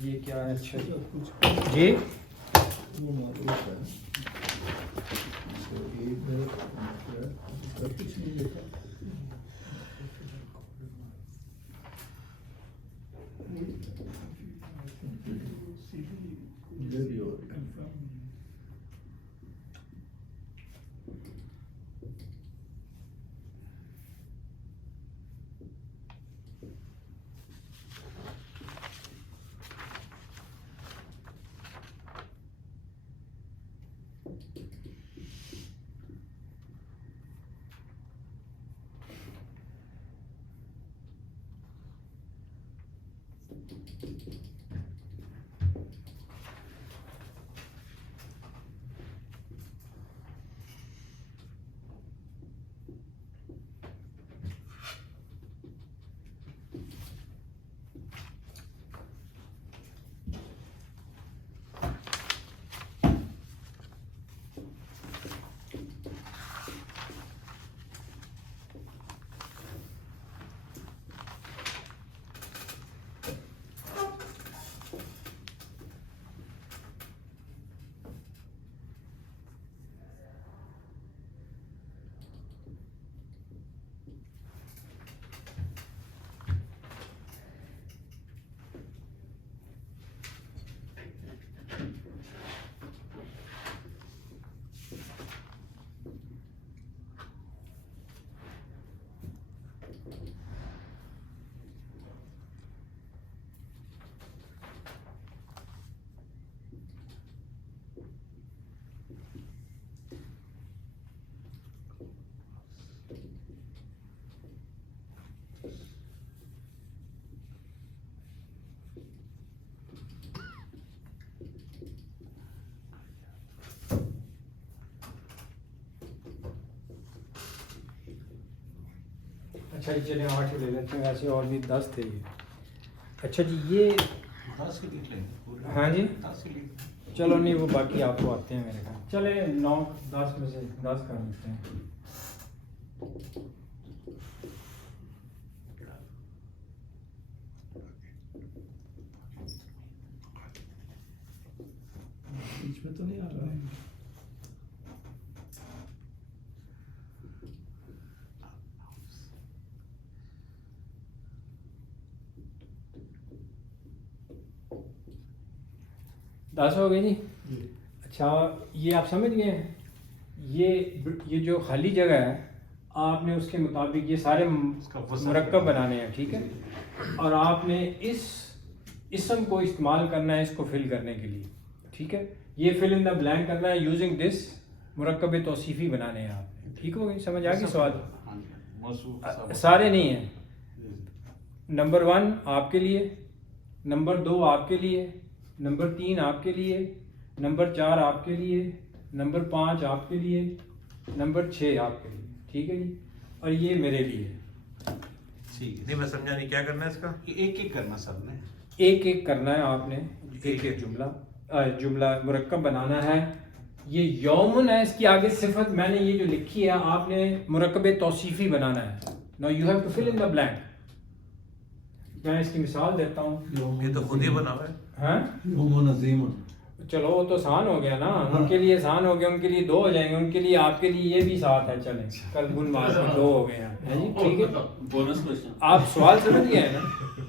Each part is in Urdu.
یہ کیا ہے؟ اچھا جی وہ معروف ہے کچھ نہیں دیکھا. اچھا جی چلیں 8 لے لیتے ہیں، ویسے اور بھی 10 تھے یہ. اچھا جی یہ 10 ہی لکھ لیں. ہاں جی 10 ہی لکھ. چلو نہیں وہ باقی آپ کو آتے ہیں میرے خیال. چلیں 9 10 میں سے 10 کر لیتے ہیں. بیچ میں تو نہیں آ رہا ہے. دس ہو گئی جی. اچھا یہ آپ سمجھ گئے ہیں، یہ جو خالی جگہ ہے آپ نے اس کے مطابق یہ سارے مرکب بنانے ہیں، ٹھیک ہے، اور آپ نے اس اسم کو استعمال کرنا ہے اس کو فل کرنے کے لیے، ٹھیک ہے. یہ فل ان دا بلینک کرنا ہے یوزنگ دس، مرکب توصیفی بنانے ہیں آپ نے. ٹھیک ہو گئی، سمجھ آ گئی سوال؟ سارے نہیں ہیں. نمبر 1 آپ کے لیے، نمبر 2 آپ کے لیے، نمبر 3 آپ کے لیے، نمبر 4 آپ کے لیے، نمبر 5 آپ کے لیے، نمبر 6 آپ کے لیے. ٹھیک ہے جی، اور یہ میرے لیے. ٹھیک ہے. نہیں میں سمجھا نہیں کیا کرنا ہے اس کا. ایک ایک کرنا سب نے، ایک ایک کرنا ہے آپ نے، ایک ایک جملہ مرکب بنانا ہے. یہ یومن ہے، اس کی آگے صفت میں نے یہ جو لکھی ہے آپ نے مرکب توصیفی بنانا ہے. Now you have to fill in the blank. میں اس کی مثال دیتا ہوں. یہ تو خود ہی بنا ہوا ہے. ہاں یوم نظیم. چلو وہ تو آسان ہو گیا نا، ان کے لیے آسان ہو گیا، ان کے لیے 2 ہو جائیں گے، ان کے لیے آپ کے لیے یہ بھی 7 ہے. چلیں کل گن ماس میں 2 ہو گئے ہیں جی. ٹھیک ہے، بونس کوشچن. آپ سوال سمجھ گئے ہیں نا؟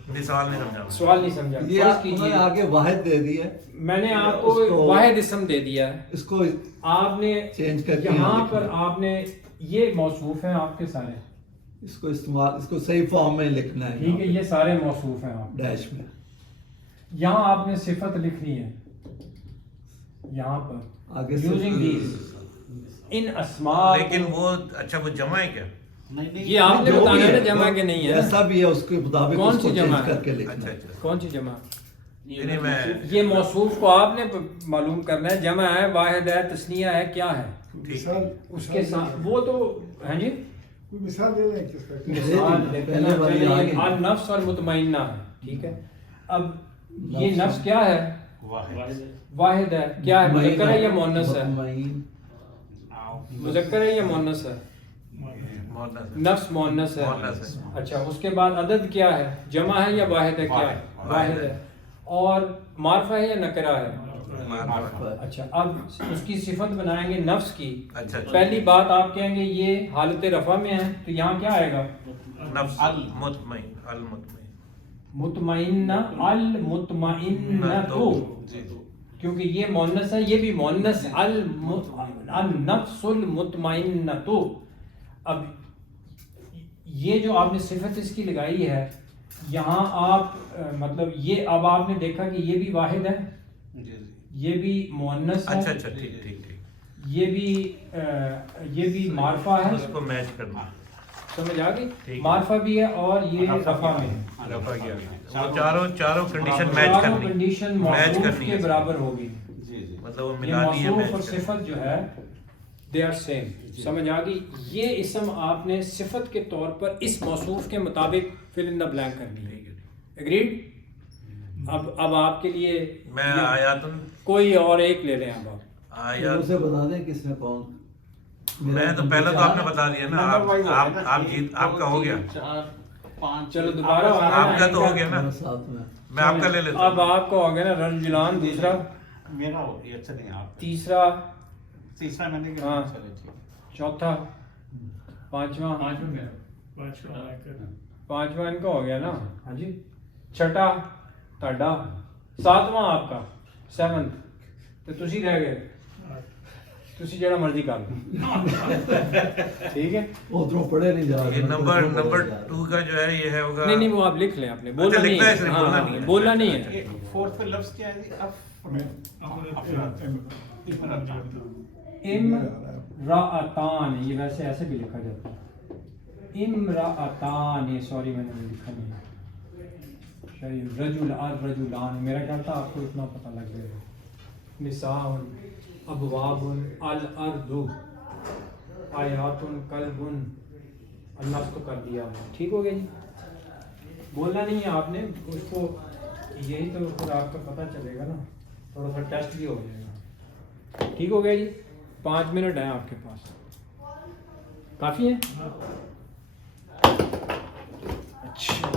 نہیں سوال نہیں سمجھا. سوال نہیں سمجھا. یہ فرض انہوں نے کیجیے آگے واحد دے دی ہے، میں نے آپ کو واحد اسم دے دیا ہے. اس کو آپ نے چینج کر کے یہاں پر آپ نے یہ موصوف ہیں آپ کے سارے، اس کو استعمال، اس کو صحیح فارم میں لکھنا ہے. ٹھیک ہے، یہ سارے موصوف ہیں آپ. ڈیش میں یہاں آپ نے صفت لکھنی ہے، یہاں پر آگے یوزنگ دیز ان اسماء. لیکن وہ اچھا وہ جمع ہے کیا؟ یہ آپ نے بتانا ہے جمع کے نہیں ہے. ایسا بھی ہے اس کے مطابق کون اس کو سی جمع چینج ہے؟ کر کے لکھنا اچھا ہے. اچھا. کون سی جمع؟ یعنی میں یہ موصوف کو آپ نے معلوم کرنا ہے. جمع ہے، واحد ہے، تثنیہ ہے، کیا ہے اس کے ساتھ. وہ تو ہاں جی مثال دے لیں کس کا. مثال دیتے پہلے والی آگے. ہیں. نفس اور مطمئنہ ہے، ٹھیک ہے. اب یہ نفس کیا ہے؟ واحد ہے. کیا ہے؟ مذکر ہے یا مؤنث ہے؟ مذکر ہے یا مؤنث ہے؟ نفس مؤنث ہے. اچھا، اس کے بعد عدد کیا ہے؟ جمع ہے یا واحد ہے؟ کیا ہے؟ واحد ہے. اور معرفہ ہے یا نکرہ ہے؟ معرفہ۔ اچھا اب اس کی صفت بنائیں گے نفس کی. اچھا پہلی بات آپ کہیں گے یہ حالت رفع میں ہے تو یہاں کیا آئے گا؟ نفس المطمئن المطمئن مطمئنہ المطمئنہ کیونکہ یہ مؤنث ہے یہ بھی مؤنث النفس المطمئنہ. اب یہ جو آپ نے صفت اس کی لگائی ہے یہاں آپ مطلب یہ اب آپ نے دیکھا کہ یہ بھی واحد ہے یہ بھی مؤنث ہے. اچھا ٹھیک ٹھیک ٹھیک یہ بھی معرفہ ہے. اس کو میچ کرنا سمجھ آ گئی؟ ٹھیک. معرفہ بھی ہے اور یہ رفع میں ہے. رفع کیا وہ چاروں کنڈیشن میچ چاروں کرنی کنڈیشن میچ موصوف کرنی کے ہے برابر ہوگی. مطلب وہ یہ ملانی ہے موصوف اور میچ کرنی. صفت جو ہے دے آر سیم. سمجھ آ گئی؟ یہ اسم آپ نے صفت کے طور پر اس موصوف کے مطابق فل ان دا بلینک کرنی ہے. اگریڈ؟ اب آپ کے لیے میں آیاتن کوئی اور ایک لے لیں اب آپ. آیات اسے بتا دیں کس میں کون. میں تو پہلے تو آپ نے بتا دیا نا آپ جیت آپ کا ہو گیا. چلو دوبارہ آپ کا تو ہو گیا نا ساتھ میں میں آپ کا لے لیتا اب آپ کا ہو گیا نا رجلان دوسرا میرا ہو گیا. اچھا نہیں آپ تیسرا تیسرا میں نے ہاں. چلے ٹھیک. چوتھا پانچواں ان کا ہو گیا نا. ہاں جی. چھٹا تاڈا ساتواں آپ کا سیونتھ تو تسی رہ گئے تسی جڑا مرضی کر لو. ٹھیک ہے ادھروں پڑھے نہیں جا یہ نمبر 2 کا جو ہے یہ ہے ہوگا نہیں وہ آپ لکھ لیں آپ نے بولنا اچھا، نہیں لکھنا ہے ہے. صرف، ہاں، بولنا ہاں، نہیں ہے. بولنا نہیں ہے. فورتھ پہ لفظ کیا ہے امرأتان یہ ویسے ایسے بھی لکھا جاتا ہے امرأتان. سوری میں نے لکھا نہیں ہے رجل الرجلان. میرا خیال تھا آپ کو اتنا پتہ لگ گیا. نساء ابواب الارض آیات قلب اللہ تو کر دیا. ٹھیک ہو گیا جی. بولنا نہیں ہے آپ نے اس کو یہی تو پھر آپ کا پتہ چلے گا نا تھوڑا سا ٹیسٹ بھی ہو جائے گا. ٹھیک ہو گیا جی. 5 منٹ ہیں آپ کے پاس کافی ہے. اچھا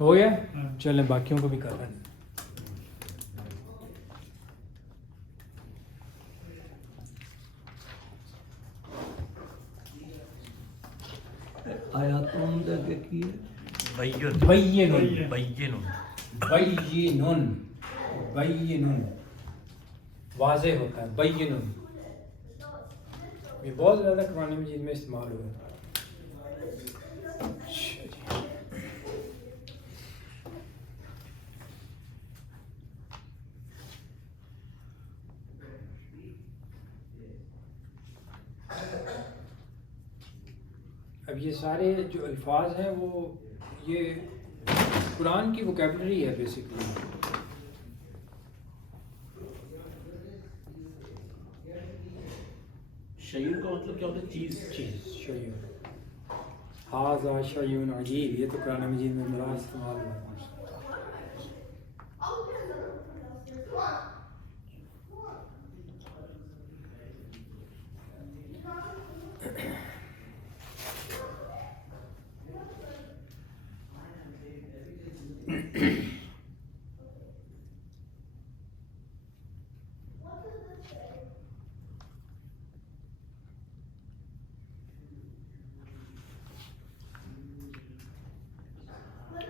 ہو گیا. چلیں باقیوں کو بھی کر رہے ہیں. آیاتوں کے کی بین بینن بین بینن واضح ہوتا ہے. بینن یہ بہت زیادہ قرآن مجید میں استعمال ہوا ہے. اب یہ سارے جو الفاظ ہیں وہ یہ قرآن کی ووکیبلری ہے بیسکلی. شعیر کا مطلب کیا ہوتا ہے؟ چیز. شیء ھذا شیء عجیب یہ تو قرآن مجید میں بڑا استعمال ہوا ہے.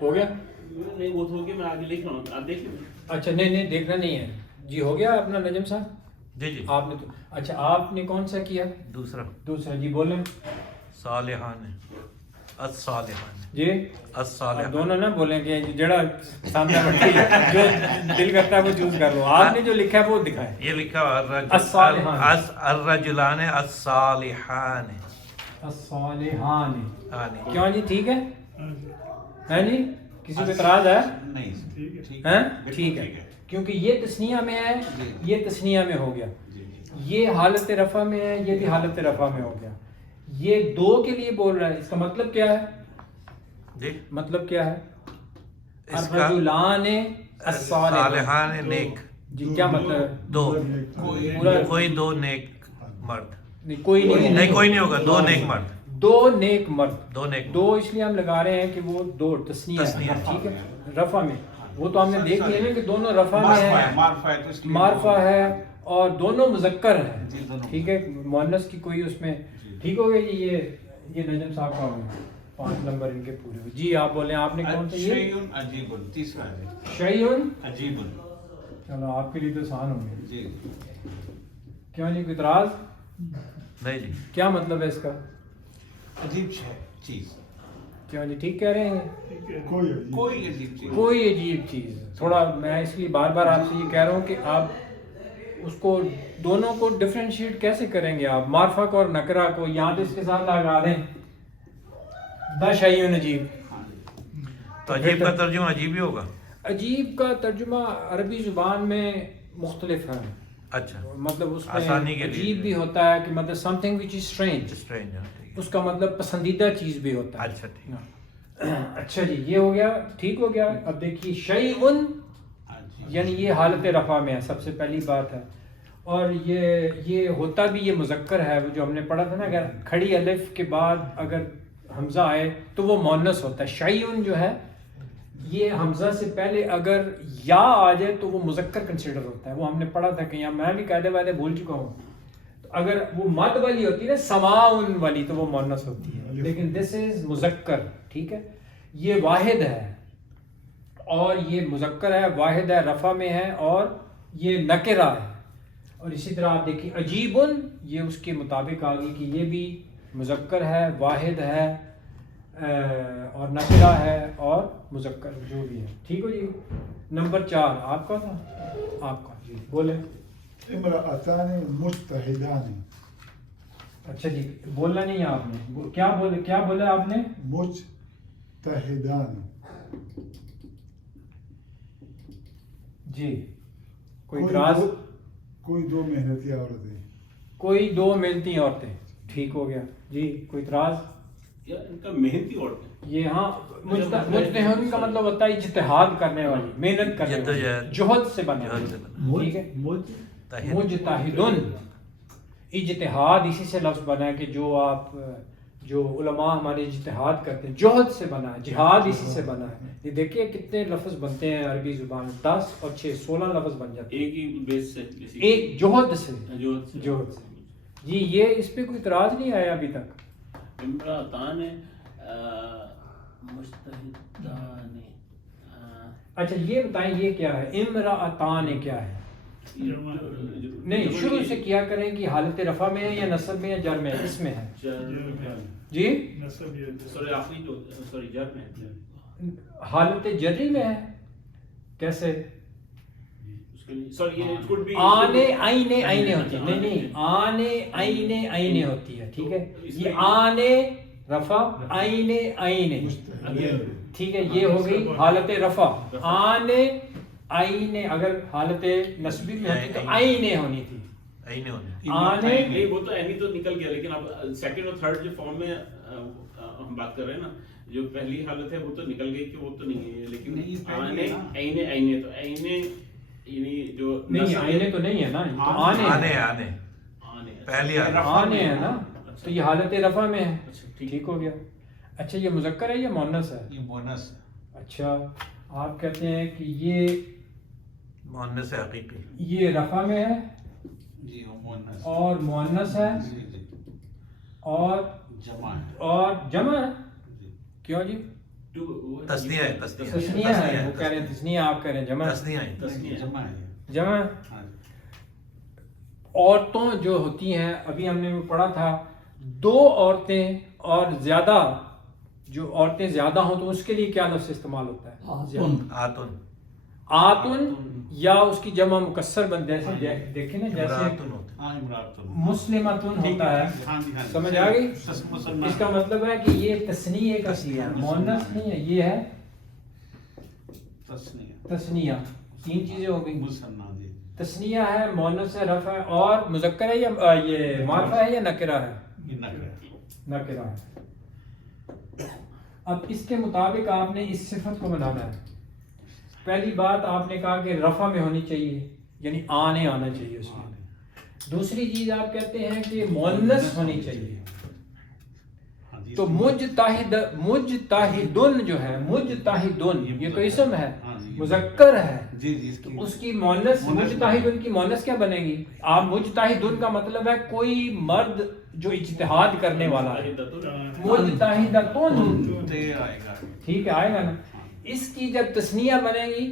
ہو گیا؟ نہیں وہ تو ہو گیا. میں آگے لکھ رہا ہوں آپ دیکھ لیں. اچھا نہیں دیکھنا نہیں ہے جی. ہو گیا اپنا نجم صاحب. جی آپ نے تو اچھا آپ نے کون سا کیا؟ دوسرا جی بولیں. صالحان الصالحان جی الصالحان دونوں نہ بولیں کہ جڑا سامنے بٹھی جو دل کرتا ہے وہ چوز کر لو. آپ نے جو لکھا ہے وہ دکھائیں. یہ لکھا الرجلان الصالحان الصالحان. آنے کیوں جی ٹھیک ہے جی. کسی کو اعتراض ہے؟ نہیں ہیں ٹھیک ہے کیونکہ یہ تثنیہ میں ہے یہ تثنیہ میں ہو گیا. یہ حالت رفع میں ہے یہ بھی حالت رفع میں ہو گیا. یہ دو کے لیے بول رہا ہے. اس کا مطلب کیا ہے؟ جی مطلب کیا ہے؟ اس کا الرجلان الصالحان نیک. جی کیا مطلب؟ دو پورا کوئی دو نیک مرد نہیں کوئی نہیں نہیں کوئی نہیں ہوگا. دو نیک مرد دو نیک مرد. دو نیک دو اس لیے ہم لگا رہے ہیں کہ وہ دو تسنیہ ہے, ٹھیک ہے, رفع میں. وہ تو ہم نے دیکھ لیا نا کہ دونوں رفع میں ہے, معرفہ ہے, اور دونوں مذکر ہیں, ٹھیک ہے, مؤنث کی کوئی اس میں. ٹھیک ہو گیا جی. یہ نجم صاحب کا ہو گیا 5 نمبر ان کے پورے ہوئے. جی آپ بولیں, آپ نے کون سا؟ یہ شیئن عجیب, تیسرا ہے شیئن عجیب. چلو آپ کے لیے تو آسان ہو گیا. جی کیوں جی, کوئی اعتراض؟ نہیں جی, کیا مطلب ہے اس کا؟ عجیب چیز, کیوں جی, ٹھیک کہہ رہے ہیں؟ کوئی عجیب کوئی عجیب چیز. کوئی عجیب چیز. تھوڑا میں اس لیے بار بار آپ سے یہ کہہ رہا ہوں کہ آپ اس کو دونوں کو ڈفرینشیٹ کیسے کریں گے آپ؟ معرفہ کو اور نکرہ کو یہاں اس کے ساتھ لگا دیں, دا شیئن عجیب. تو عجیب کا ترجمہ عجیب ہی ہوگا. عجیب کا ترجمہ عربی زبان میں مختلف ہے. اچھا, مطلب اس آسانی میں کے لیے عجیب بھی ہوتا ہے کہ مطلب some thing which is strange, strange. اس کا مطلب پسندیدہ چیز بھی ہوتا ہے. اچھا ٹھیک. اچھا جی, یہ ہو گیا, ٹھیک ہو گیا. اب دیکھیے شیئن یعنی یہ حالت رفع میں ہے, سب سے پہلی بات ہے. اور یہ ہوتا بھی یہ مذکر ہے, وہ جو ہم نے پڑھا تھا نا, اگر کھڑی الف کے بعد اگر حمزہ آئے تو وہ مؤنث ہوتا ہے. شیئن جو ہے یہ حمزہ سے پہلے اگر یا آ جائے تو وہ مذکر کنسیڈر ہوتا ہے. وہ ہم نے پڑھا تھا کہ میں بھی قاعدے وعدے بھول چکا ہوں. تو اگر وہ مد والی ہوتی ہے نا, سماعن والی, تو وہ مؤنث ہوتی ہے. لیکن دس از مذکر, ٹھیک ہے. یہ واحد ہے اور یہ مذکر ہے, واحد ہے, رفع میں ہے, اور یہ نکرہ ہے. اور اسی طرح آپ دیکھیں عجیبن, یہ اس کے مطابق آ گئی کہ یہ بھی مذکر ہے, واحد ہے, اور نکرہ ہے, اور مذکر جو بھی ہے. ٹھیک ہو جی. نمبر 4 آپ کا تھا, آپ کا. جی بولیں. امرأتان مجتہدان. اچھا جی, بولنا نہیں ہے آپ نے. کیا بولا آپ نے؟ مجتہدان. جی کوئی اعتراض؟ کوئی دو محنتی عورتیں. کوئی دو محنتی عورتیں. ٹھیک ہو گیا جی. کوئی اعتراض؟ ان کا محنتی عورتیں. یہ ہاں, مجتہد کا مطلب ہوتا ہے اجتہاد کرنے والی, محنت کرنے والی, جہد سے بنا. ٹھیک ہے. مجتہدن اجتہاد اسی سے لفظ بنا ہے کہ جو علماء ہمارے اجتہاد کرتے ہیں, جہد سے بنا ہے, جہاد اسی سے بنا ہے. یہ دیکھیے کتنے لفظ بنتے ہیں عربی زبان میں, 10 اور 6 16 لفظ بن جاتے ہیں ایک ہی بیس سے, ایک جہد سے. جوہد سے. جی یہ اس پہ کوئی اعتراض نہیں آیا ابھی تک. امرأتان مجتہدان. اچھا یہ بتائیں یہ کیا ہے؟ امرأتان کیا ہے؟ نہیں, شروع سے کیا کریں کہ حالت رفع میں ہے یا نصب میں یا جر میں ہے؟ اس میں ہے جی, سوری جر میں, حالت جری میں ہے. کیسے؟ آنے آئینے ہوتی ہے. نہیں, آنے ہوتی ہے. ٹھیک ہے. یہ آنے رفع, آئینے. ٹھیک ہے, یہ ہو گئی حالت رفع. آنے آئینے اگر حالت نصبی میں ہوتی تو آئینے ہونی تھی. آنے نہیں, وہ تو اینی تو نکل گیا, لیکن اب سیکنڈ اور تھرڈ جو فارم میں ہم بات کر رہے ہیں نا, جو پہلی حالت ہے وہ تو نکل گئی کہ وہ تو نہیں ہے. لیکن آنے آئینے تو آئینے یعنی جو نہیں, آئینے تو نہیں ہے نا, آنے پہلی آنے ہے نا, تو یہ حالت رفع میں ہے. ٹھیک ہو گیا. اچھا یہ مذکر ہے یا مؤنث ہے؟ یہ مؤنث. اچھا آپ کہتے ہیں کہ یہ مؤنث حقیقی, یہ رفع میں ہے جی وہ مؤنث, اور مؤنث ہے, اور جمع ہے. کیوں جی؟ تسنیہ ہے. تسنیہ ہے. وہ کہہ رہے ہیں تسنیہ, آپ کہہ رہے ہیں جمع. جمع. عورتوں جو ہوتی ہیں, ابھی ہم نے وہ پڑھا تھا, 2 عورتیں اور زیادہ, جو عورتیں زیادہ ہوں تو اس کے لیے کیا لفظ استعمال ہوتا ہے؟ آتن, یا اس کی جمع مکسر بن, جیسے دیکھیں نا, جیسے مسلمتن ہوتا ہے. سمجھ آ گئی؟ اس کا مطلب ہے کہ یہ تثنیہ کا صیغہ ہے, مؤنث نہیں ہے. یہ ہے تثنیہ. 3 چیزیں ہو گئی. تثنیہ ہے, مؤنث ہے, رفع ہے, اور مذکر ہے یا یہ معرفہ ہے یا نکرہ ہے؟ نکرہ ہے. اب اس کے مطابق آپ نے اس صفت کو بنانا ہے. پہلی بات آپ نے کہا کہ رفع میں ہونی چاہیے, یعنی آنے آنا چاہیے اس میں. دوسری چیز آپ کہتے ہیں کہ مؤنث ہونی چاہیے. تو مجتہدن جو ہے مجتہدن یہ تو اسم ہے مذکر ہے جی جی تو اس کی مؤنث مجتہدن کی مؤنث کیا بنے گی؟ آپ مجتہدن کا مطلب ہے کوئی مرد جو اجتہاد کرنے والا ہے، مجتہدتن آئے گا ٹھیک ہے آئے گا نا. اس کی جب تسنیہ بنے گی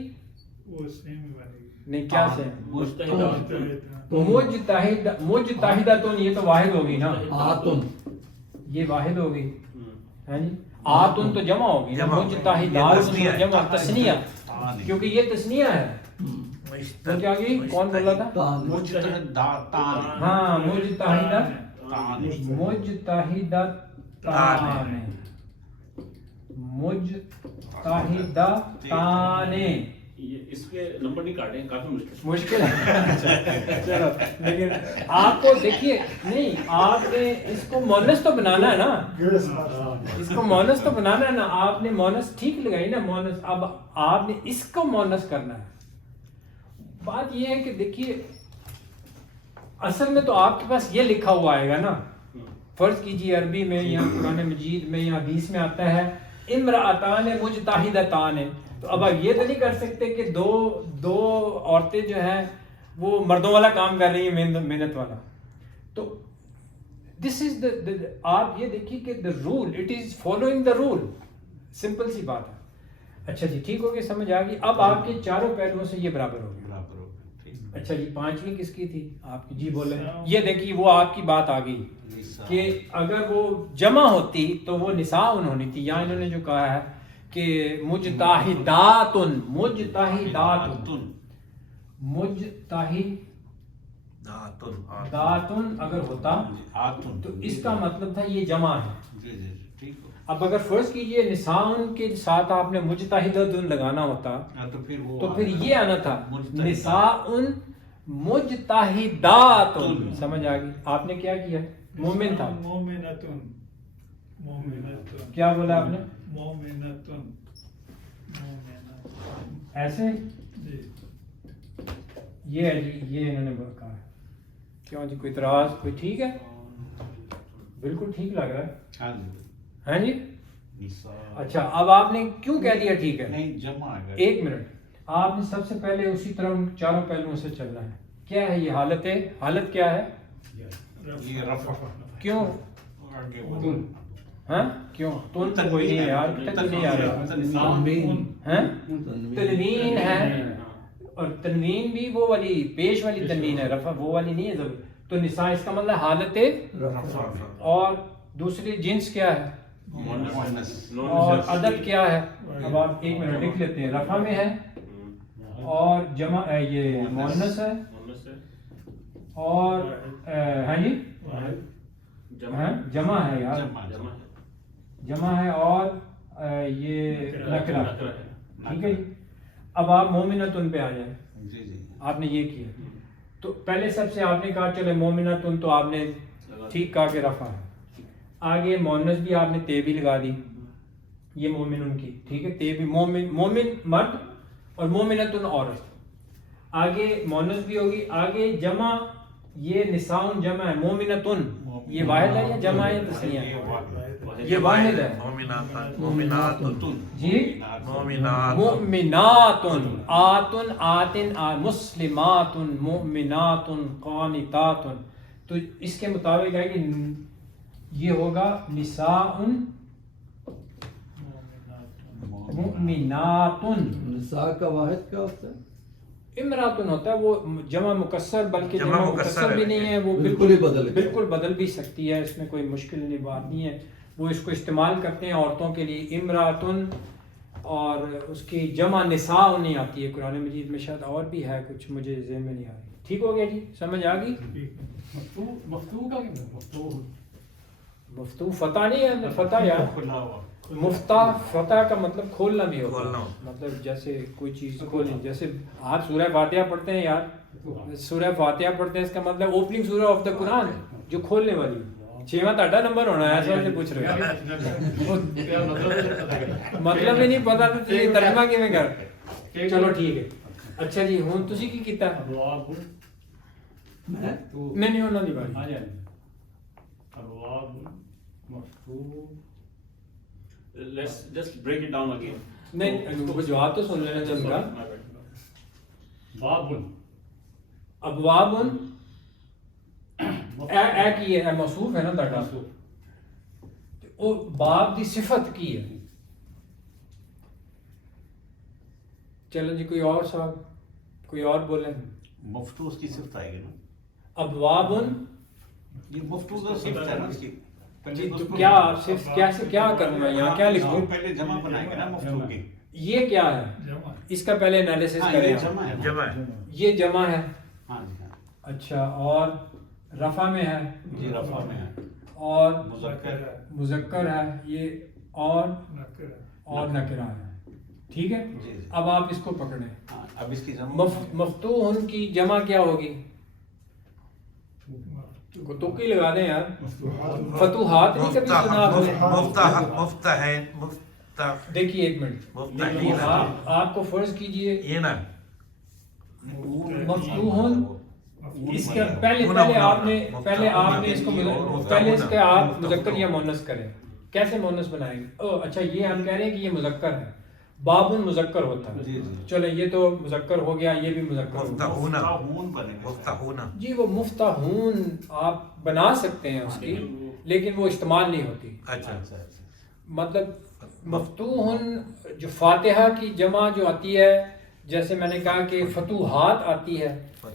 وہ سیم ہی بنے گی. نہیں کیا سے مجتہد مجتہدتن یہ تو واحد ہوگی نا، آتن یہ واحد ہوگی ہے جی. آتن تو جمع ہوگی نا، مجتہدات جمع تسنیہ کیونکہ یہ تسنیہ ہے. تو کیا گئی کون بول رہا تھا؟ ہاں مجتہدت مجتہدتان اس کے نمبر نہیں کاٹیں کافی مشکل ہے. چلو لیکن آپ کو دیکھیے نہیں آپ نے اس کو مونس تو بنانا ہے نا، گریس اس کو مونس تو بنانا ہے نا. آپ نے مونس ٹھیک لگائی نا مونس، اب آپ نے اس کو مونس کرنا ہے. بات یہ ہے کہ دیکھیے اصل میں تو آپ کے پاس یہ لکھا ہوا آئے گا نا، فرض کیجیے عربی میں یا قرآن مجید میں یا حدیث میں آتا ہے امرأتان مجتہدتان، تو اب آپ یہ تو نہیں کر سکتے کہ دو عورتیں جو ہیں وہ مردوں والا کام کر رہی ہیں محنت والا. تو دس از دا آپ یہ دیکھیے کہ the rule it is following the rule, simple سی بات ہے. اچھا جی ٹھیک ہو گئی سمجھ آ گئی. اب آپ کے چاروں پہلوؤں سے یہ برابر ہو گیا. اچھا جی پانچویں کس کی تھی آپ کی؟ جی بولے. یہ دیکھیے وہ آپ کی بات آ گئی کہ اگر وہ جمع ہوتی تو وہ نساء ہونی تھی. یہاں انہوں نے جو کہا ہے کہ مجتہداتن اگر ہوتا تو اس کا مطلب تھا یہ جمع ہے. اب اگر فرض کیجئے نساء کے ساتھ آپ نے مجتہداتن لگانا ہوتا تو پھر یہ آنا تھا نساء مجتہداتن. سمجھ آ گئی؟ آپ نے کیا کیا؟ مومن تھا مومنتن کیا بولا آپ نے؟ مومنتن ایسے جی یہ ہے جی یہ انہوں نے کہا ہے. کیوں جی کوئی اعتراض کوئی؟ ٹھیک ہے بالکل ٹھیک لگ رہا ہے ہیں جی. اچھا اب آپ نے کیوں کہہ دیا ٹھیک ہے؟ ایک منٹ آپ نے سب سے پہلے اسی طرح ان چاروں پہلوؤں سے چلنا ہے. کیا ہے یہ حالت ہے؟ حالت کیا ہے؟ کیوں ہاں کیوں تن تو کوئی نہیں ہے یار تک نہیں آ رہا. تنوین ہے اور تنوین بھی وہ والی پیش والی تنوین ہے، رفع وہ والی نہیں ہے ضرور. تو نساء اس کا مطلب حالت اور دوسری جنس کیا ہے اور عدد کیا ہے؟ اب آپ ایک منٹ لکھ لیتے ہیں. رفع میں ہے اور جمع یہ مؤنث ہے اور ہاں جی جمع ہے یار جمع ہے اور یہ نکرہ. ٹھیک ہے جی. اب آپ مومنتن پہ آ جائیں. آپ نے یہ کیا تو پہلے سب سے آپ نے کہا چلے مومنتن تو آپ نے ٹھیک کہا کہ رفع ہے. آگے مؤنث بھی آپ نے تے بھی لگا دی یہ مومن کی. ٹھیک ہے تے بھی مومن مرد اور مومنتن عورت. آگے مؤنث بھی ہوگی. آگے جمع یہ نساء جمع ہے مومنتن یہ واحد ہے یا جمع ہے تسنیہ؟ یہ واحد ہے. جی مؤمنات آتن آتن مسلمات مؤمنات قانتات. تو اس کے مطابق ہے کہ یہ ہوگا نساء مؤمنات. نساء کا واحد کیا ہوتا ہے؟ امراتن ہوتا ہے وہ جمع مکسر بلکہ جمع مکسر بھی نہیں ہے وہ بالکل بدل بھی سکتی ہے. اس میں کوئی مشکل نہیں بات نہیں ہے. وہ اس کو استعمال کرتے ہیں عورتوں کے لیے امراتن اور اس کی جمع نساء نہیں آتی ہے قرآن مجید میں. شاید اور بھی ہے کچھ مجھے ذہن میں نہیں آ رہی. ٹھیک ہو گیا جی سمجھ آ گئی. مفتو فتح نہیں ہے فتح یار مفتح فتح کا مطلب کھولنا بھی ہوتا ہے. مطلب جیسے کوئی چیز کھولیں جیسے آپ سورہ فاتحہ پڑھتے ہیں یار سورہ فاتحہ پڑھتے ہیں اس کا مطلب اوپننگ سورہ آف دا قرآن جو کھولنے والی. 6واں تہاڈا نمبر ہونا ہے ایسا پوچھ رہے مطلب ہی نہیں پتا تو ترجمہ کیویں کر. چلو ٹھیک ہے. اچھا جی ہن تسی کی کیتا؟ نہیں انہاں دی باری Let's just break it down again. نہیں وہ جواب تو سن لینا چاہیے. My bad. بابن ابوابن اے کی ہے موصوف ہے نا تاڑا او باب دی صفت کی ہے. چلو جی کوئی اور صاحب کوئی اور بولیں. مفتو اس کی صفت آئے گی نا. ابوابن یہ مفتو تو صفت ہے نا اس کی. جی تو کیا صرف کیسے کیا کروں میں یہاں کیا لکھوں؟ پہلے جمع بنائیں گے نا مفتو کی. یہ کیا ہے جمع اس کا پہلے انالیسس ہاں کریں. یہ جمع ہے. جمع ہے. یہ جمع ہے. ہاں جی ہاں اچھا اور رفع میں ہے جی رفع میں ہے. اور مذکر مذکر ہے یہ اور نکرہ نکرہ ہے. ٹھیک ہے جی جی. اب آپ اس کو پکڑیں. ہاں اب اس کی جمع مفتوحن کی جمع کیا ہوگی؟ توقی لگا دیں یار. فتوحات نہیں کبھی سنا آپ نے؟ دیکھیے ایک منٹ آپ کو فرض کیجئے یہ نا مفتوحن اس کا پہلے آپ نے اس کو پہلے اس کا آپ مذکر یا مؤنث کریں. کیسے مؤنث بنائیں گے؟ او اچھا یہ ہم کہہ رہے ہیں کہ یہ مذکر ہے. بابن مذکر ہوتا ہے. جی جی. چلو یہ تو مذکر ہو گیا یہ بھی مذکر ہو گیا. مفتاحون بنے گا. مفتاحون جی وہ مفتاحون آپ بنا سکتے ہیں اس کی لیکن وہ استعمال نہیں ہوتی. اچھا اچھا اچھا. مطلب مفتوحن جو فاتحہ کی جمع جو آتی ہے جیسے میں نے کہا کہ فتوحات آتی ہے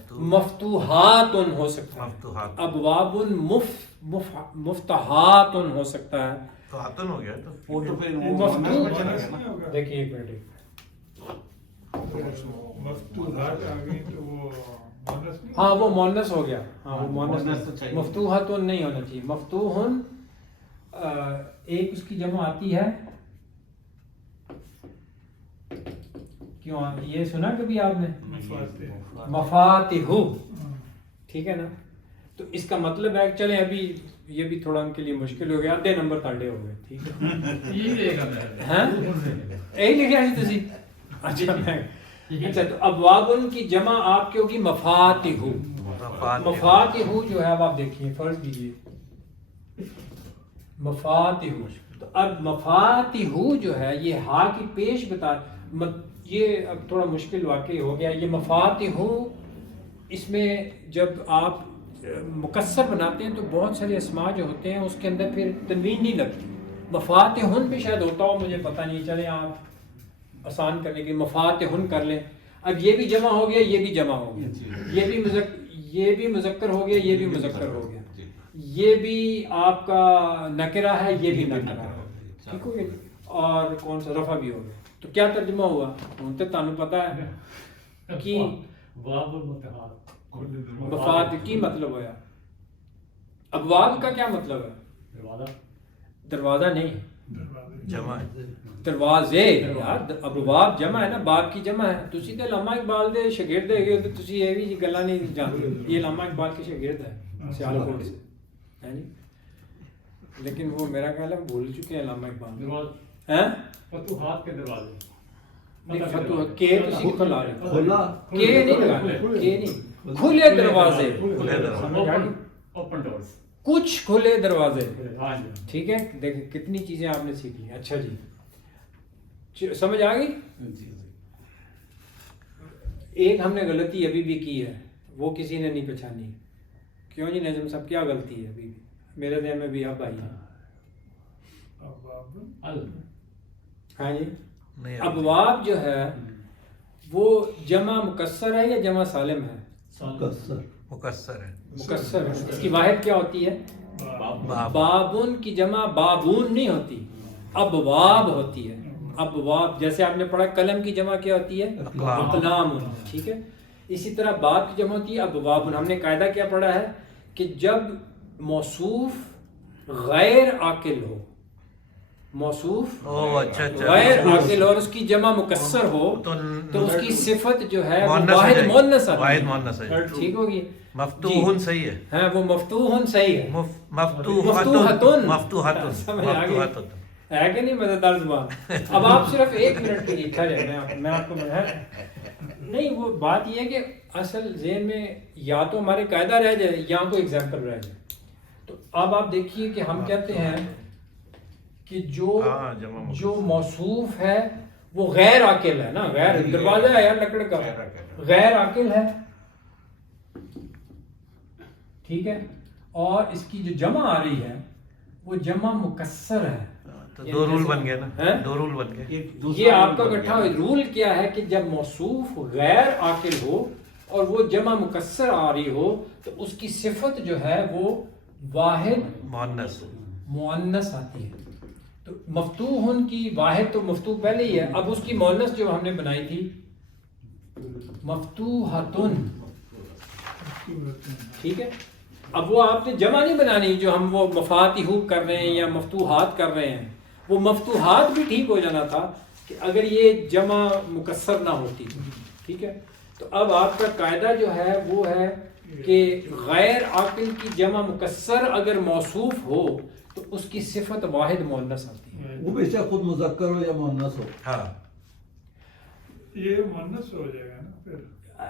مفتوحاتن ہو سکتا ہے. مفتوحات ابوابن مفتحاتن ہو سکتا ہے. تو ہاتن ہو گیا تو وہ تو پھر مفتوح دیکھیے ایک منٹ مفتوحات آ گئی تو وہ مونس نہیں. ہاں وہ مؤنث ہو گیا. ہاں وہ مؤنث مؤنث تو چاہیے. مفتوحاتن نہیں ہونا چاہیے. مفتوحن ایک اس کی جمع آتی ہے. کیوں یہ سنا کبھی آپ نے مفاتیح؟ ٹھیک ہے نا. تو اس کا مطلب ہے چلیں ابھی یہ بھی تھوڑا ان کے لیے مشکل ہو گیا. آدھے نمبر تاڑے ہو گئے. ٹھیک ہے ہاں یہی لکھا ہے تسی. اچھا اچھا تو ابوابن کی جمع آپ کی ہوگی مفاتیح. مفاتیح جو ہے اب آپ دیکھیے فرض کیجیے مفاتیح. تو اب مفاتیح جو ہے یہ ہا کی پیش بتا یہ اب تھوڑا مشکل واقعی ہو گیا. یہ مفاتیح اس میں جب آپ مکسر بناتے ہیں تو بہت سارے اسماء جو ہوتے ہیں اس کے اندر پھر تنوین نہیں لگتی. مفاتحن بھی شاید ہوتا ہو مجھے پتہ نہیں. چلیں آپ آسان کرنے کے مفاتحن کر لیں. اب یہ بھی جمع ہو گیا یہ بھی جمع ہو گیا. یہ بھی مذکر ہو گیا یہ بھی مذکر ہو گیا. یہ بھی آپ کا نکرہ ہے یہ بھی نکرہ ہے. ٹھیک ہو گیا. اور کون سا رفع بھی ہو گیا. تو کیا ترجمہ ہوا؟ تو تانوں پتہ ہے کہ باب المتحاد مفاد کی مطلب ہوا. ابواب کا کیا مطلب ہے؟ دروازہ دروازہ نہیں جمع ہے. دروازے یار. ابواب جمع ہے نا باب کی جمع ہے. تسی تے علامہ اقبال دے شاگرد ہے تو تسی یہ بھی گلاں نہیں جانتے. یہ علامہ اقبال کے شاگرد ہے سیالکوٹ سے ہے جی. لیکن وہ میرا خیال ہے بھول چکے ہیں علامہ اقبال. دروازہ ہیں فتوحات کے دروازے فتوح کے تسی کھلا رہے کھلا کے نہیں لگانا. کے نہیں کھلے دروازے. سمجھ آ گئی؟ Open doors. کچھ کھلے دروازے. ہاں جی. ٹھیک ہے دیکھیں کتنی چیزیں آپ نے سیکھی. اچھا جی سمجھ آ گئی. ایک ہم نے غلطی ابھی بھی کی ہے وہ کسی نے نہیں پہچانی. کیوں جی نجم صاحب کیا غلطی ہے؟ ابھی بھی میرے ذہن میں بھی اب آئی ہے. ہاں جی نہیں ابواب جو ہے وہ جمع مکسر ہے یا جمع سالم ہے؟ مکسر مکسر ہے. مکسر ہے. اس کی واحد کیا ہوتی ہے؟ باب. بابن کی جمع بابون نہیں ہوتی ابواب ہوتی ہے. ابواب جیسے آپ نے پڑھا قلم کی جمع کیا ہوتی ہے؟ اقلام. ٹھیک ہے. اسی طرح باب کی جمع ہوتی ہے ابواب. ہم نے قاعدہ کیا پڑھا ہے کہ جب موصوف غیر عاقل ہو موصوف اچھا غیر عاقل اور اس کی جمع مکسر ہو تو اس کی صفت جو ہے وہ واحد مؤنث واحد مؤنث ہے. ٹھیک ہوگی. مفتوحن صحیح ہے. ہاں وہ مفتوحن صحیح ہے. مفتوحاتن مفتوحاتن سمجھ آ گئی مفتوحاتن ہے کہ نہیں مزیدار زبان. اب آپ صرف ایک منٹ کے لیے ٹھہرے میں آپ کو نہیں وہ بات یہ ہے کہ اصل ذہن میں یا تو ہمارے قاعدہ رہ جائے یا کوئی ایگزامپل رہ جائے. تو اب آپ دیکھیے کہ ہم کہتے ہیں کہ ہاں، جمع مکسر. جو موصوف ہے وہ غیر عاقل ہے نا، غیر دروازہ ہے یار لکڑ کا، غیر عاقل. غیر عاقل ہے، ٹھیک ہے. اور اس کی جو جمع آ رہی ہے وہ جمع مکسر ہے. تو دو رول بن گئے نا، ہیں؟ دو رول بن گئے. یہ آپ کا اکٹھا رول کیا ہے کہ جب موصوف غیر عاقل ہو اور وہ جمع مکسر آ رہی ہو تو اس کی صفت جو ہے وہ واحد مؤنث. مؤنث آتی ہے. تو مفتوح کی واحد تو مفتوح پہلے ہی ہے، اب اس کی مؤنث جو ہم نے بنائی تھی مفتوحتن، ٹھیک ہے. اب وہ آپ نے جمع نہیں بنانی جو ہم وہ مفاتیح کر رہے ہیں یا مفتوحات کر رہے ہیں، وہ مفتوحات بھی ٹھیک ہو جانا تھا کہ اگر یہ جمع مکسر نہ ہوتی، ٹھیک ہے. تو اب آپ کا قاعدہ جو ہے وہ ہے کہ غیر عاقل کی جمع مکسر اگر موصوف ہو تو اس کی صفت واحد مؤنث آتی ہے. وہ بے شک خود مذکر ہو یا مؤنث ہو. ہاں یہ مؤنث ہو جائے گا نا پھر،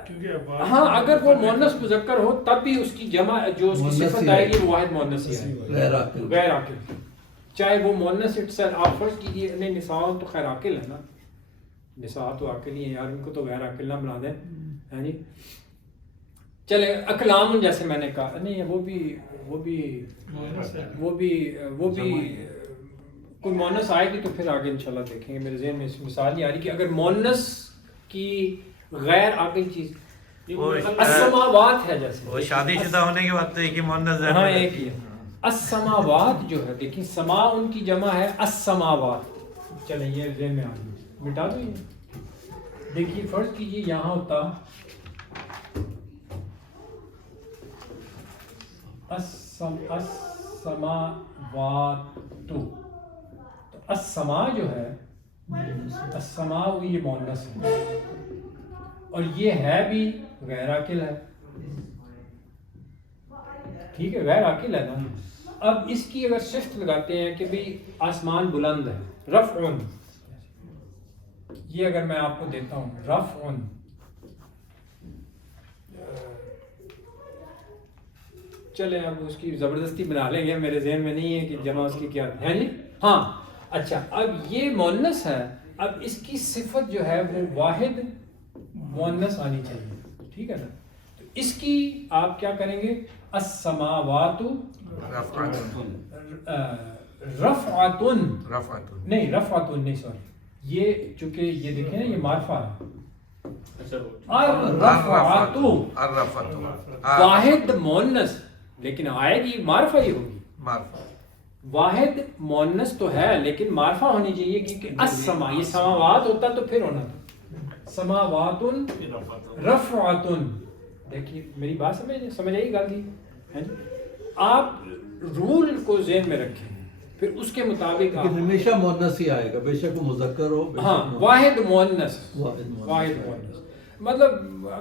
کیونکہ ہاں اگر وہ مؤنث مذکر ہو تب بھی اس کی جمع جو اس کی صفت آئے گی وہ واحد مؤنث ہی آئے گی، غیر عاقل. غیر عاقل. چاہے وہ مؤنث آپ فرض کیجیے نہیں نساء تو خیر عاقل ہے نا، نساء تو عاقل ہی ہیں یار، ان کو تو غیر عاقل نہ بنا دیں، ہے جی. چلے اقلام جیسے میں نے کہا نہیں وہ بھی کوئی مؤنث آئے گی تو پھر آگے انشاءاللہ دیکھیں گے. میرے ذہن میں اس مثال نہیں آ رہی کہ اگر مؤنث کی غیر عاقل چیز السماوات ہے، جیسے وہ شادی شدہ ہونے کے بعد تو ایک ہی مؤنث ہے. ہاں ایک ہی ہے. السماوات جو ہے دیکھیں سما ان کی جمع ہے السماوات. چلیں یہ ذہن میں آ گئی، مٹا دو یہ. دیکھیے فرض کیجیے یہاں ہوتا السماوات، تو السما جو ہے السما یہ مؤنث ہے اور یہ ہے بھی غیر عاقل ہے، ٹھیک ہے غیر عاقل ہے نا. اب اس کی اگر صفت لگاتے ہیں کہ بھئی آسمان بلند ہے، رفعن، یہ اگر میں آپ کو دیتا ہوں رفعن، چلیں اب اس کی زبردستی بنا لیں گے، میرے ذہن میں نہیں ہے کہ جمع اس کی کیا ہے جی. ہاں اچھا اب یہ مؤنث ہے، اب اس کی صفت جو ہے وہ واحد مؤنث آنی چاہیے، ٹھیک ہے نا. تو اس کی آپ کیا کریں گے السماوات رفعتن نہیں رفعتن نہیں سوری، یہ چونکہ یہ دیکھیں نا یہ معرفہ ہے، الرفعت واحد مؤنث لیکن آئے گی معرفہ ہی ہوگی. واحد مؤنث تو ہے لیکن معرفہ ہونی چاہیے کیونکہ السما یہ سماوات ہوتا تو پھر ہونا تھا سماوات رفعتن. دیکھیے میری بات سمجھ آئی گل کی. آپ رول کو ذہن میں رکھیں پھر اس کے مطابق لیکن ہمیشہ مؤنث ہی آئے گا، بے شک وہ مذکر ہو. ہاں واحد مؤنث، واحد مؤنث مطلب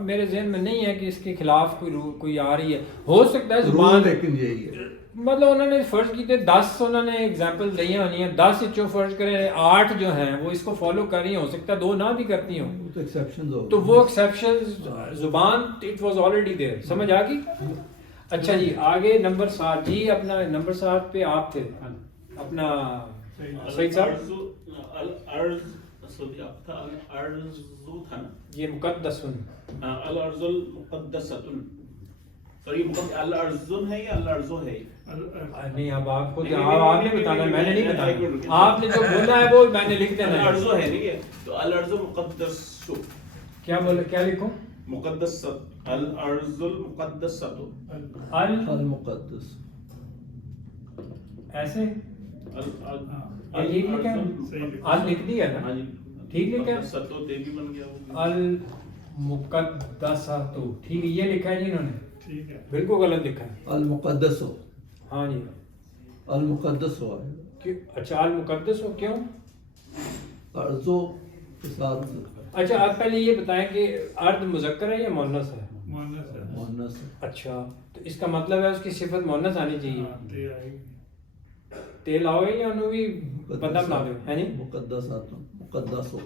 میرے ذہن میں نہیں ہے کہ اس کے خلاف کوئی آ رہی ہے. ہو سکتا ہے زبان لیکن یہی ہے مطلب انہوں نے فرض کی تھے 10 انہوں نے ایگزامپل دی ہونی ہے، 10 جو فرض کریں 8 جو ہیں وہ اس کو فالو کر رہی ہیں، ہو سکتا ہے 2 نہ بھی کرتی ہوں تو ایکسیپشنز ہو تو وہ ایکسیپشن زبان اٹ واز آلریڈی دیر. سمجھ آ گئی. اچھا جی آگے نمبر 7 جی اپنا نمبر 7 پہ آپ تھے اپنا سعید صاحب. یہ مقدس الارض المقدسۃ، سوری الارض ہے یا الارض ہے؟ نہیں اب آپ کو آپ نے بتانا میں نے نہیں بتانا، آپ نے جو بولا ہے وہ میں نے لکھ دینا ہے. الارض ہے ٹھیک ہے، تو الارض مقدس کیا بولے کیا لکھوں؟ مقدس الارض المقدسۃ المقدس ایسے ٹھیک لکھا آج لکھ دیا نا ٹھیک لکھا ستو دیوی بن گیا المقدسۃ ٹھیک ہے یہ لکھا ہے جی انہوں نے ٹھیک ہے بالکل غلط لکھا ہے. المقدس ہو ہاں جی المقدس ہو اچھا المقدس ہو کیوں؟ ارضوں کے ساتھ اچھا آپ پہلے یہ بتائیں کہ ارض مذکر ہے یا مؤنث ہے؟ مؤنث ہے. مؤنث اچھا تو اس کا مطلب ہے اس کی صفت مؤنث آنی چاہیے. تے آئے گی. تیل آؤ گے یا انہوں بھی بندہ بنا دو ہے جی مقدسات مقدس ہو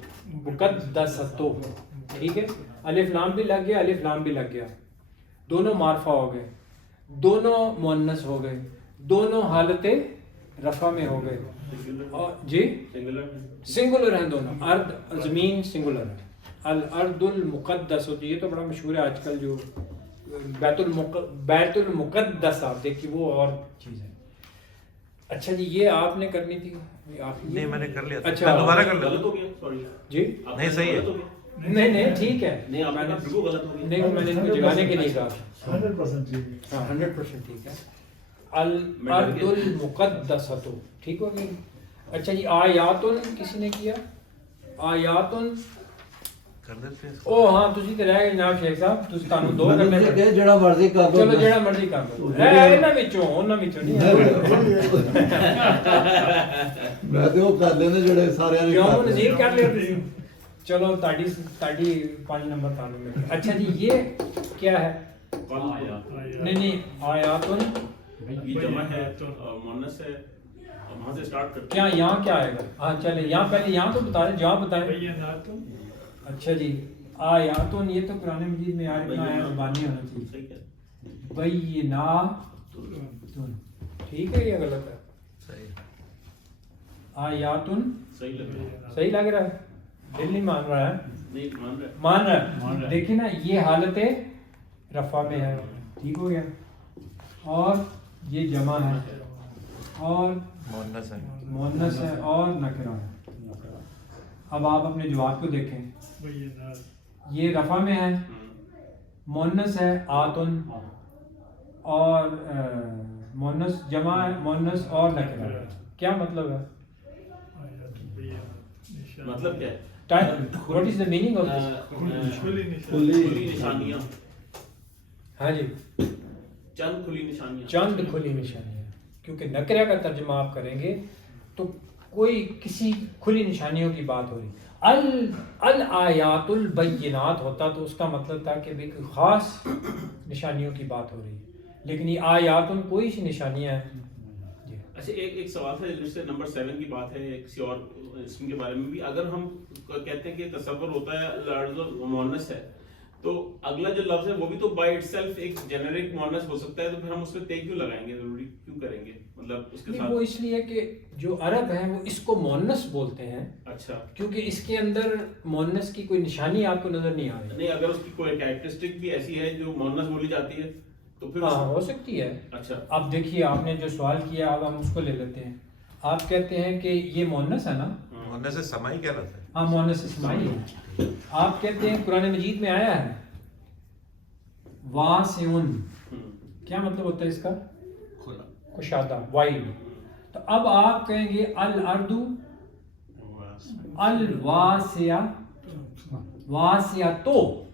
مقدسۃ ٹھیک ہے. الف لام بھی لگ گیا الف لام بھی لگ گیا، دونوں معرفہ ہو گئے، دونوں مؤنث ہو گئے، دونوں حالت رفع میں ہو گئے. اور جی سنگولر سنگولر ہیں دونوں، ارض زمین سنگولر ہے. الارض المقدس ہوتی ہے، یہ تو بڑا مشہور ہے آج کل، جو بیت المقدس آپ دیکھیے وہ اور چیز ہے. اچھا جی یہ آپ نے کرنی تھی. نہیں میں نے کر لیا تھا. اچھا میں دوبارہ کر غلط لیتا ہو گیا، سوری جی نہیں صحیح ہے. نہیں ٹھیک ہے. نہیں آپ میں نے نے بالکل غلط ہو گیا. نہیں وہ میں نے ان کو جگانے کے لیے کہا. 100% ٹھیک ہے. ہاں 100% ٹھیک ہے. الارض المقدسۃ ٹھیک ہو گئی. اچھا جی آیاتن کسی نے کیا؟ آیاتن کر دیتے ہیں. او ہاں تسی تے رہ گئے جناب شیخ صاحب، تسی تانوں دو کرنے میں پڑے. کہ جڑا مرضی کر دو. چلو جڑا مرضی کر دو. انہاں وچوں نہیں میں تے وہ کر لینے جڑے سارے نے کیوں نظیر کر لیا تسی. چلو تاڑی 5 نمبر تانوں مل. اچھا جی یہ کیا ہے؟ نہیں آیاتن یہ جمع ہے مؤنث ہے، وہاں سے سٹارٹ کرتے کیا یہاں کیا آئے گا؟ ہاں چلے یہاں پہلے یہاں تو بتا دیں، جہاں بتائیں. بینات اچھا جی آیاتن یہ تو قرآن مجید میں آیت نہ آیا زبانی ہونا چاہیے. صحیح ہے. بینات ٹھیک ہے یا غلط ہے؟ صحیح. آیاتن صحیح لگ رہا ہے. صحیح لگ رہا ہے؟ دل نہیں مان رہا ہے؟ نہیں مان رہا ہے. مان رہا مان رہا ہے. ہے. دیکھیں نا یہ حالت رفع میں ہے. ٹھیک ہو گیا. اور یہ جمع ہے اور مؤنث ہے. مؤنث ہے اور نکرہ ہے. اب آپ اپنے جواب کو دیکھیں. بینات یہ رفع میں ہے، مؤنث ہے آتن، اور مؤنث جمع ہے، مؤنث اور نکرہ ہے. کیا مطلب ہے؟ آیات بینات نشان. مطلب کیا ہے؟ What is the meaning of this? کھلی نشان. کھلی نشانیاں، ہاں جی چند کھلی نشانیاں. چند کھلی نشانیاں. کیونکہ نکرہ کا ترجمہ آپ کریں گے تو کوئی کسی کھلی نشانیوں کی بات ہو رہی. الآیات البینات ہوتا تو اس کا مطلب تھا کہ کوئی خاص نشانیوں کی بات ہو رہی ہے، لیکن یہ آیات کوئی سی نشانیاں ہیں. جی اچھا ایک سوال تھا جیسے نمبر 7 کی بات ہے، کسی اور اسم کے بارے میں بھی اگر ہم کہتے ہیں کہ تصور ہوتا ہے الارض مؤنث ہے، تو اگلا جو لفظ ہے وہ بھی تو بائی اٹ سیلف ایک جنرک مؤنث ہو سکتا ہے، تو پھر ہم اس پہ تے کیوں لگائیں گے؟ ضروری کیوں کریں گے؟ مطلب اس کے نہیں، وہ ساتھ اس لیے کہ جو عرب ہیں وہ اس کو مؤنث بولتے ہیں اچھا کیونکہ اس کے اندر مؤنث کی کوئی نشانی آپ کو نظر نہیں آ رہی. نہیں اگر اس کی کوئی کیریکٹرسٹک بھی ایسی ہے جو مؤنث بولی جاتی ہے تو پھر ہاں ہو سکتی ہے. اچھا اب دیکھیے آپ نے جو سوال کیا اب ہم اس کو لے لیتے ہیں. آپ کہتے ہیں کہ یہ مؤنث ہے نا؟ مؤنث سمائی کیا لفظ ہے؟ ہاں مؤنث اسماعیل ہے. آپ کہتے ہیں قرآن مجید میں آیا ہے واسعن، کیا مطلب ہوتا ہے اس کا؟ کھلا. کشادہ، وائڈ. تو اب آپ کہیں گے الارض الواسعہ، واسعہ تو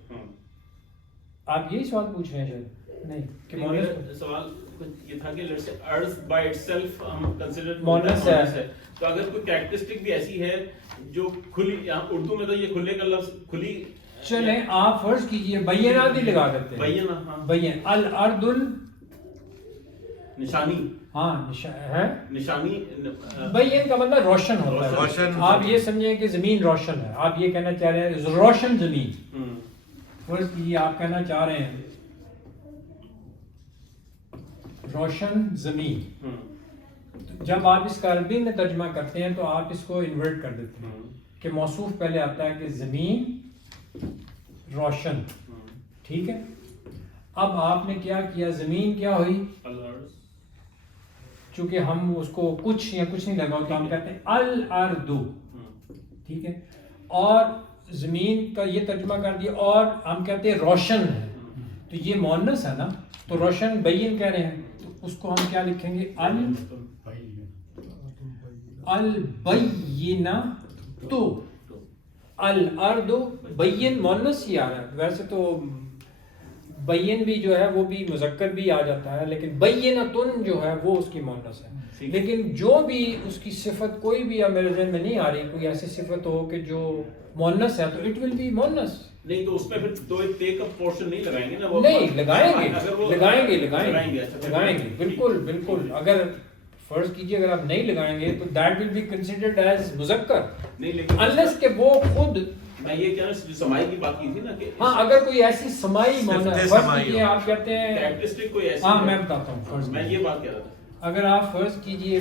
آپ یہی سوال پوچھ رہے ہیں شاید؟ نہیں کہ میرا مؤنث سوال یہ تھا کہ لیٹس سے ارض بائی اٹ سیلف ہم کنسیڈر مؤنث ہے، تو اگر کوئی کیریکٹرسٹک بھی ایسی ہے جو کھلی، یہاں اردو میں تو یہ کھلے کا لفظ کھلی. چلیں آپ فرض کیجئے بینات ہی لگا دیتے ہیں. بین، ہاں بین الارض نشانی، ہاں ہے نشانی. بین کا مطلب روشن ہوتا ہے. روشن. آپ یہ سمجھیں کہ زمین روشن ہے، آپ یہ کہنا چاہ رہے ہیں روشن زمین. فرض کیجیے آپ کہنا چاہ رہے ہیں روشن زمین. جب آپ اس کا عربی میں ترجمہ کرتے ہیں تو آپ اس کو انورٹ کر دیتے ہیں کہ موصوف پہلے آتا ہے کہ زمین روشن. ٹھیک ہے. اب آپ نے کیا کیا، زمین کیا ہوئی؟ الارض. چونکہ ہم اس کو کچھ یا کچھ نہیں لگا تو ہم کہتے ہیں الارض. ٹھیک ہے. اور زمین کا یہ ترجمہ کر دیا اور ہم کہتے ہیں روشن ہے، تو یہ مؤنث ہے نا، تو روشن بین کہہ رہے ہیں، تو اس کو ہم کیا لکھیں گے؟ البینۃ. الارض بین مؤنث ہی آ رہا ہے. ویسے تو بین بھی جو ہے وہ بھی مذکر بھی آ جاتا ہے، لیکن بینۃ جو ہے وہ اس کی مؤنث ہے. لیکن جو بھی اس کی صفت کوئی بھی میرے ذہن میں نہیں آ رہی، کوئی ایسی صفت ہو کہ جو مؤنث ہے تو اٹ ول بی مؤنث. نہیں تو اس میں پھر دو تے کا پورشن نہیں لگائیں گے نا؟ وہ نہیں لگائیں گے، اگر وہ لگائیں گے اچھا، لگائیں گے بالکل بالکل. اگر فرض کیجئے اگر آپ نہیں لگائیں گے تو that will be considered as مذکر، نہیں لیکن انلیس کہ وہ خود. میں یہ کہنا جو سمائی کی بات کی تھی نا کہ ہاں اگر کوئی ایسی سمائی مؤنث فرض کیجئے آپ کہتے ہیں، کیریکٹرسٹک کوئی ایسی ہاں ہے. میں بتاتا ہوں فرض میں کیجئے یہ بات کہہ رہا تھا. اگر آپ فرض کیجئے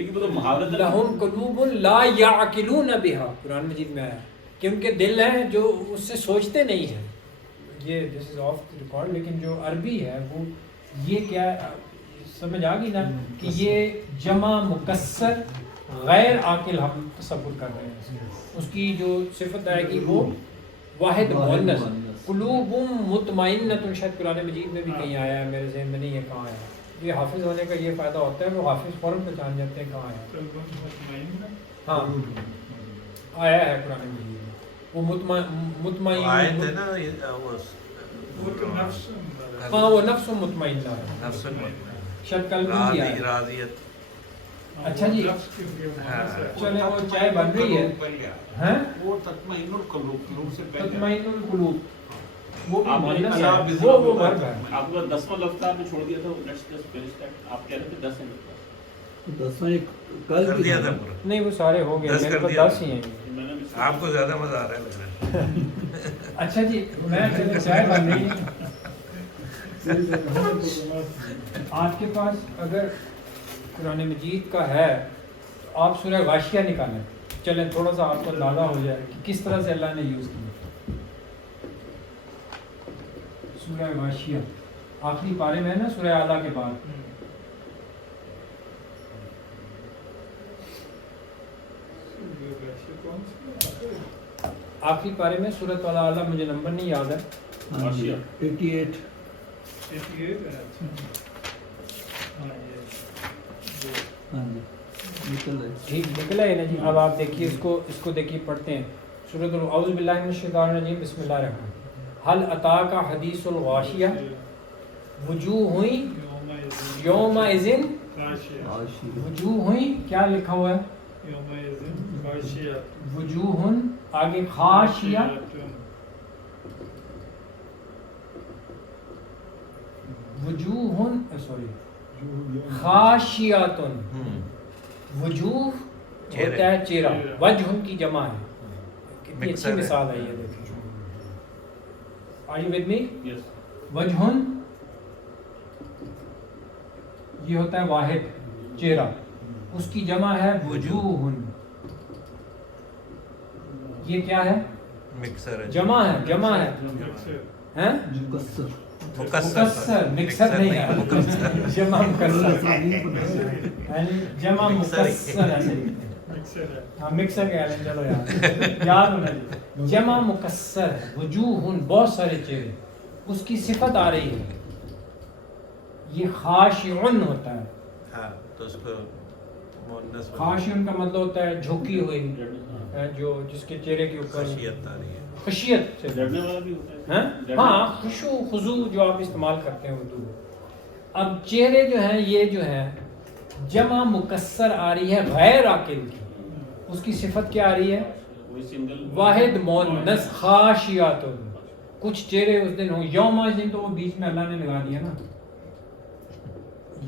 لیکن وہ تو مہارت ہے. لہم قلوب لا یعقلون بہا، قرآن مجید میں آیا کہ ان کے دل ہیں جو اس سے سوچتے نہیں ہیں. یہ دس از آف ریکارڈ، لیکن جو عربی ہے وہ یہ کیا سمجھ آ گئی نا کہ یہ جمع مکسر غیر عاقل ہم تصور کر رہے ہیں. اس کی جو صفت آئے گی وہ واحد مؤنث. قلوب مطمئنۃ شاید قرآن مجید میں بھی کہیں آیا ہے، میرے ذہن میں نہیں ہے کہاں آیا. یہ حافظ ہونے کا یہ فائدہ ہوتا ہے، وہ حافظ فوراً پہچان جاتے ہیں کہاں آیا. ہاں آیا ہے قرآن مجید میں وہ مطمئن آیت ہے نا وہ تو نفس ہاں وہ نفس مطمئنہ ہے. نفس شاید کل بھی دیا ہے. راضیت. اچھا جی ہاں. چلے وہ چائے بن رہی ہے. ہیں وہ تطمئن القلوب، قلوب سے پہلے تطمئن القلوب وہ بھی آپ نے مؤنث کہا ہے، وہ ورب ہے. آپ کا 10واں لفظ آپ نے چھوڑ دیا تھا. Let's just finish that. آپ کہہ رہے تھے 10 ہیں. 10واں کل کر بھی دیا تھا. تھا پورا. نہیں وہ سارے ہو گئے، 10 میرے کر پاس دیا 10 ہی ہیں. میں نے آپ کو زیادہ مزہ آ رہا ہے لگ رہا ہے. اچھا جی میں چلے چائے بن رہی ہے. آپ کے پاس اگر قرآن مجید کا ہے تو آپ سورہ غاشیہ نکالیں. چلیں تھوڑا سا آپ کو اندازہ ہو جائے کہ کس طرح سے اللہ نے یوز کیا. سورہ غاشیہ آخری پارے میں ہے نا سورہ اعلیٰ کے بعد. آخری پارے میں سورۃ اعلیٰ، مجھے نمبر نہیں یاد ہے. ہاں جی 88. ہاں جی نکل رہے. ٹھیک نکلا ہے نا جی. اب آپ دیکھیے اس کو دیکھیے پڑھتے ہیں. سورۃ اعوذ باللہ من الشیطان الرجیم، بسم اللہ الرحمن الرحیم. هل اتاک حدیث الغاشیہ وجوہ یومئذ، وجوہ کیا لکھا ہوا ہے؟ وجوہ آگے خاشیہ، وجوہ سوری خاشیاتن. وجوہ ہوتا ہے چہرہ، وجہ کی جمع ہے. کتنی اچھی مثال ہے یہ دیکھیں. Are you with me? Yes. وجہ یہ ہوتا ہے واحد چہرہ، اس کی جمع ہے وجوہ. یہ کیا ہے؟ مکسر ہے. جمع ہے، جمع ہے. ہیں؟ مکسر. مکسر، مکسر نہیں ہے، جمع مکسر یعنی جمع مکسر ایسے لکھتے ہیں. ہاں مکسر کہہ رہے ہیں. چلو یار یاد ہونا جی. جمع مکسر ہے. وجوہ بہت سارے چہرے، اس کی صفت آ رہی ہے. یہ خاشعن ہوتا ہے. ہاں تو اس کو مؤنث خاشعن کا مطلب ہوتا ہے جھکی ہوئی، جو جس کے چہرے کے اوپر خشیت آ رہی ہے. خشیت سے ڈرنے والا بھی ہوتا ہے. ہاں خشوع خضوع جو آپ استعمال کرتے ہیں اردو میں. اب چہرے جو ہیں یہ جو ہے جمع مکسر آ رہی ہے غیر عاقل کی. اس کی صفت کیا آ رہی ہے؟ وہی سنگل واحد مؤنث خاشیات. کچھ چہرے اس دن ہوں. یوم اذن تو وہ بیچ میں اللہ نے لگا دیا نا.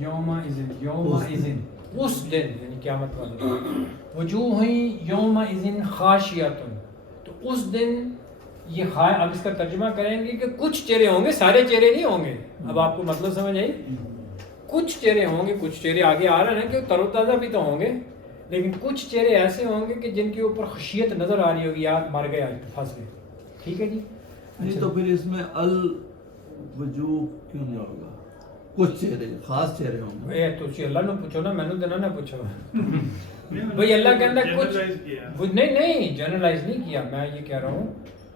یوم اذن، یوم اذن اس دن، یعنی قیامت والے دن. وجوہ یوم اذن خاشیات. تو اس دن یہ اب اس کا ترجمہ کریں گے کہ کچھ چہرے ہوں گے، سارے چہرے نہیں ہوں گے. اب آپ کو مطلب سمجھ آئی؟ کچھ چہرے ہوں گے، کچھ چہرے آگے آ رہے ہیں کہ تر و تازہ بھی تو ہوں گے، لیکن کچھ چہرے ایسے ہوں گے کہ جن کے اوپر خشیت نظر آ رہی ہوگی. یار مر گئے آج پھنس گئے. ٹھیک ہے جی. نہیں تو پھر اس میں الوجوہ کیوں نہیں ہوگا؟ کچھ چہرے خاص چہرے ہوں گے. تو اللہ نے پوچھو نا، میں نے دینا نہ پوچھو. بھائی اللہ کے اندر کچھ نہیں جنرلائز نہیں کیا. میں یہ کہہ رہا ہوں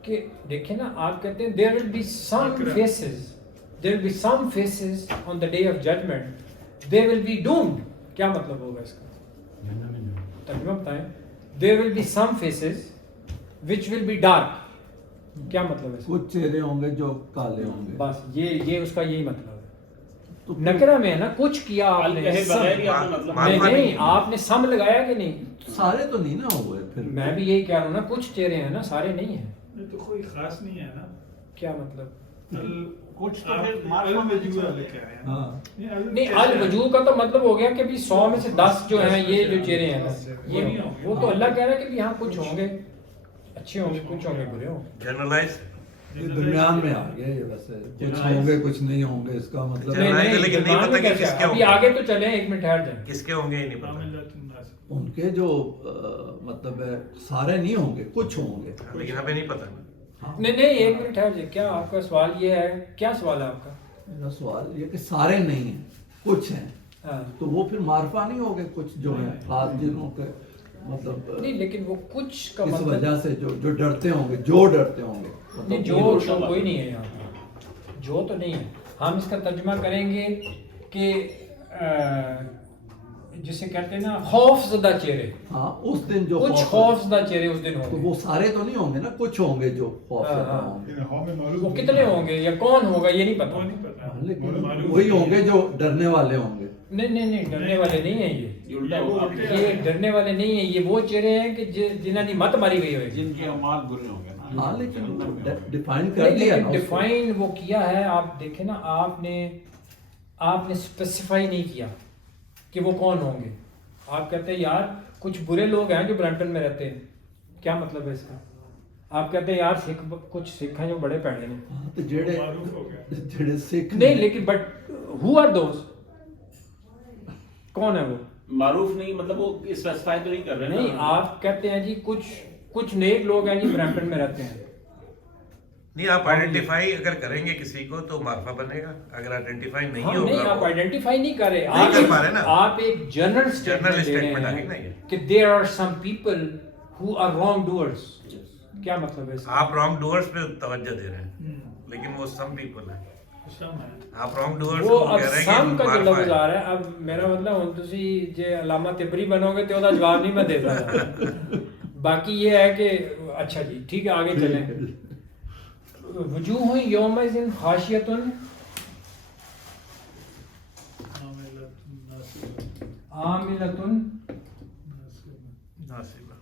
کہ دیکھیں نا، آپ کہتے ہیں there will be some faces on the day of judgment they will be doomed. کیا مطلب ہوگا اس کا؟ ترجمہ بتائیں. there will be some faces which will be dark. کیا مطلب ہے اس کا؟ کچھ چہرے ہوں گے جو کالے ہوں گے. بس یہ اس کا یہی مطلب ہے. تو نکرہ میں ہے نا، کچھ کیا آپ نے. نہیں آپ نے سم لگایا کہ نہیں؟ سارے تو نہیں نا ہوئے. پھر میں بھی یہی کہہ رہا ہوں نا، کچھ چہرے ہیں نا، سارے نہیں ہیں. تو کوئی خاص نہیں ہے نا. کیا مطلب؟ کچھ تو پھر ہاں نہیں الوجوہ کا تو مطلب ہو گیا کہ بھی 100 میں سے 10 جو ہیں یہ جو چہرے ہیں نا یہ، وہ تو اللہ کہہ رہا ہے کہ بھی ہاں کچھ ہوں گے اچھے ہوں گے، کچھ ہوں گے برے ہوں گے. جنرلائز یہ درمیان میں آ گیا یہ ویسے کچھ ہوں گے کچھ نہیں ہوں گے اس کا مطلب چل رہا ہے کہ لیکن نہیں پتہ کہ کس کے ہوں ابھی گے آگے تو چلیں، ایک منٹ ٹھہر جائیں. کس کے ہوں گے یہ نہیں پتہ. عاملۃ الناس. ان کے جو مطلب ہے سارے نہیں ہوں گے، کچھ ہوں گے. لیکن ہمیں نہیں پتہ. نہیں ایک منٹ ٹھہر جائیں. کیا آپ کا سوال یہ ہے؟ کیا سوال ہے آپ کا؟ میرا سوال یہ کہ سارے نہیں ہیں، کچھ ہیں، تو وہ پھر معرفہ نہیں ہوگے کچھ جو ہیں خاص جنہوں کے مطلب نہیں، لیکن وہ کچھ کا اس مطلب وجہ سے جو ڈرتے ہوں گے، جو ڈرتے ہوں گے. نہیں، جو کوئی نہیں ہے یہاں پر، جو تو نہیں ہے. ہم اس کا ترجمہ کریں گے کہ جسے کہتے ہیں نا خوف زدہ چہرے. ہاں اس دن جو کچھ خوف زدہ چہرے اس دن تو ہوں گے. وہ سارے تو نہیں ہوں گے نا، کچھ ہوں گے جو خوف زدہ ہاں. ہوں گے. ہمیں معلوم وہ کتنے ہوں گے یا کون ہوگا یہ نہیں پتا. نہیں پتا. لیکن وہی ہوں گے جو ڈرنے والے ہوں گے. نہیں ڈرنے والے نہیں ہیں یہ الٹا ہوگا. یہ ڈرنے والے نہیں ہیں. یہ وہ چہرے ہیں کہ جنہوں نے مت ماری گئی ہوئے. جن کے اعمال برے ہوں گے نا. ہاں لیکن ڈیفائن کر دیا نا. ڈیفائن وہ کیا ہے. آپ دیکھیں نا، آپ نے اسپیسیفائی نہیں کیا کہ وہ کون ہوں گے. آپ کہتے ہیں یار کچھ برے لوگ ہیں جو برمپٹن میں رہتے ہیں. کیا مطلب ہے اس کا؟ آپ کہتے ہیں یار کچھ سکھ ہیں جو بڑے پیڑے ہیں. تو جڑے سکھ نہیں لیکن بٹ ہو آر دوز؟ کون ہے وہ؟ معروف نہیں، مطلب وہ اسپیسیفائی تو نہیں کر رہے. نہیں، آپ کہتے ہیں جی کچھ نیک لوگ ہیں جی برمپٹن میں رہتے ہیں. نہیں، آپ آئیڈینٹیفائی اگر کریں گے کسی کو تو معرفہ بنے گا. اگر آئیڈینٹیفائی نہیں نہیں، ہوگا آپ آئیڈینٹیفائی نہیں کر رہے. نہیں کر پا رہے نا. آپ ایک جنرل اسٹیٹمنٹ دے statement آ رہے گئی نا ہیں یہ. کہ there are some people who are wrong doers. کیا مطلب ہے اس کا؟ آپ رانگ ڈوئرس پہ توجہ دے رہے ہیں، لیکن وہ سم پیپل ہیں. آپ رانگ ڈوئرس وہ کو اب کہہ رہے ہیں سم کہ کا جو معرفہ لفظ ہے. آ رہا ہے. اب میرا مطلب ہوں تسی جے علامہ تبری بنو گے تو ਉਹਦਾ جواب نہیں میں دے سکتا. باقی یہ ہے کہ اچھا جی ٹھیک ہے آگے چلیں. وجوہ یومئذ خاشیۃ عاملۃ ناصبہ.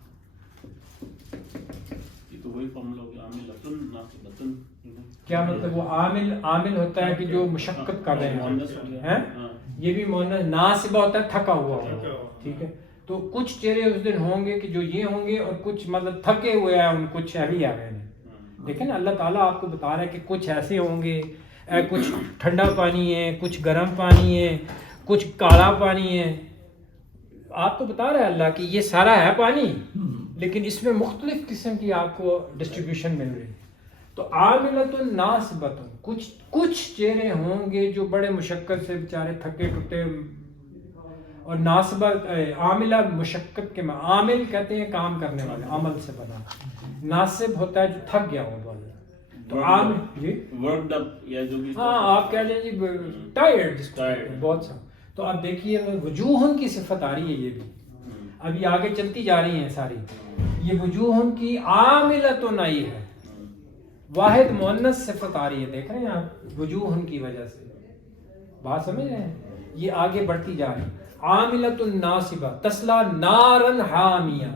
یہ تو وہی فارمولا ہو گیا، عاملۃ ناصبۃ. کیا مطلب؟ وہ عامل ہوتا ہے کہ جو مشقت کر رہے ہیں. یہ بھی مؤنث. ناصبہ ہوتا ہے تھکا ہوا ہوگا. ٹھیک ہے، تو کچھ چہرے اس دن ہوں گے کہ جو یہ ہوں گے، اور کچھ مطلب تھکے ہوئے ہیں، ان کچھ ہیوی آ گئے ہیں. دیکھیں نا، اللہ تعالیٰ آپ کو بتا رہا ہے کہ کچھ ایسے ہوں گے، کچھ ٹھنڈا پانی ہے، کچھ گرم پانی ہے، کچھ کالا پانی ہے. آپ کو بتا رہا ہے اللہ کہ یہ سارا ہے پانی، لیکن اس میں مختلف قسم کی آپ کو ڈسٹریبیوشن مل رہی ہے. تو عاملۃ ناصبۃ، کچھ چہرے ہوں گے جو بڑے مشقت سے بیچارے تھکے ٹوٹے. اور ناصبہ عاملہ مشقت کے میں. عامل کہتے ہیں کام کرنے والے، عمل سے بنا. ناصب ہوتا ہے جو تھک گیا ہو والا. تو عامل جی ورکڈ اپ یا جو بھی. ہاں آپ کہہ لیں جی ٹائرڈ، جس کو بہت سا. تو اب دیکھیے وجوہن کی صفت آ رہی ہے. یہ بھی ابھی آگے چلتی جا رہی ہیں ساری. یہ وجوہن کی عاملۃ آئی ہے، واحد مؤنث صفت آ رہی ہے. دیکھ رہے ہیں آپ وجوہن کی وجہ سے. بات سمجھ رہے ہیں؟ یہ آگے بڑھتی جا رہی ہے. عاملۃ ناصبہ تسلا نارن حامیہ.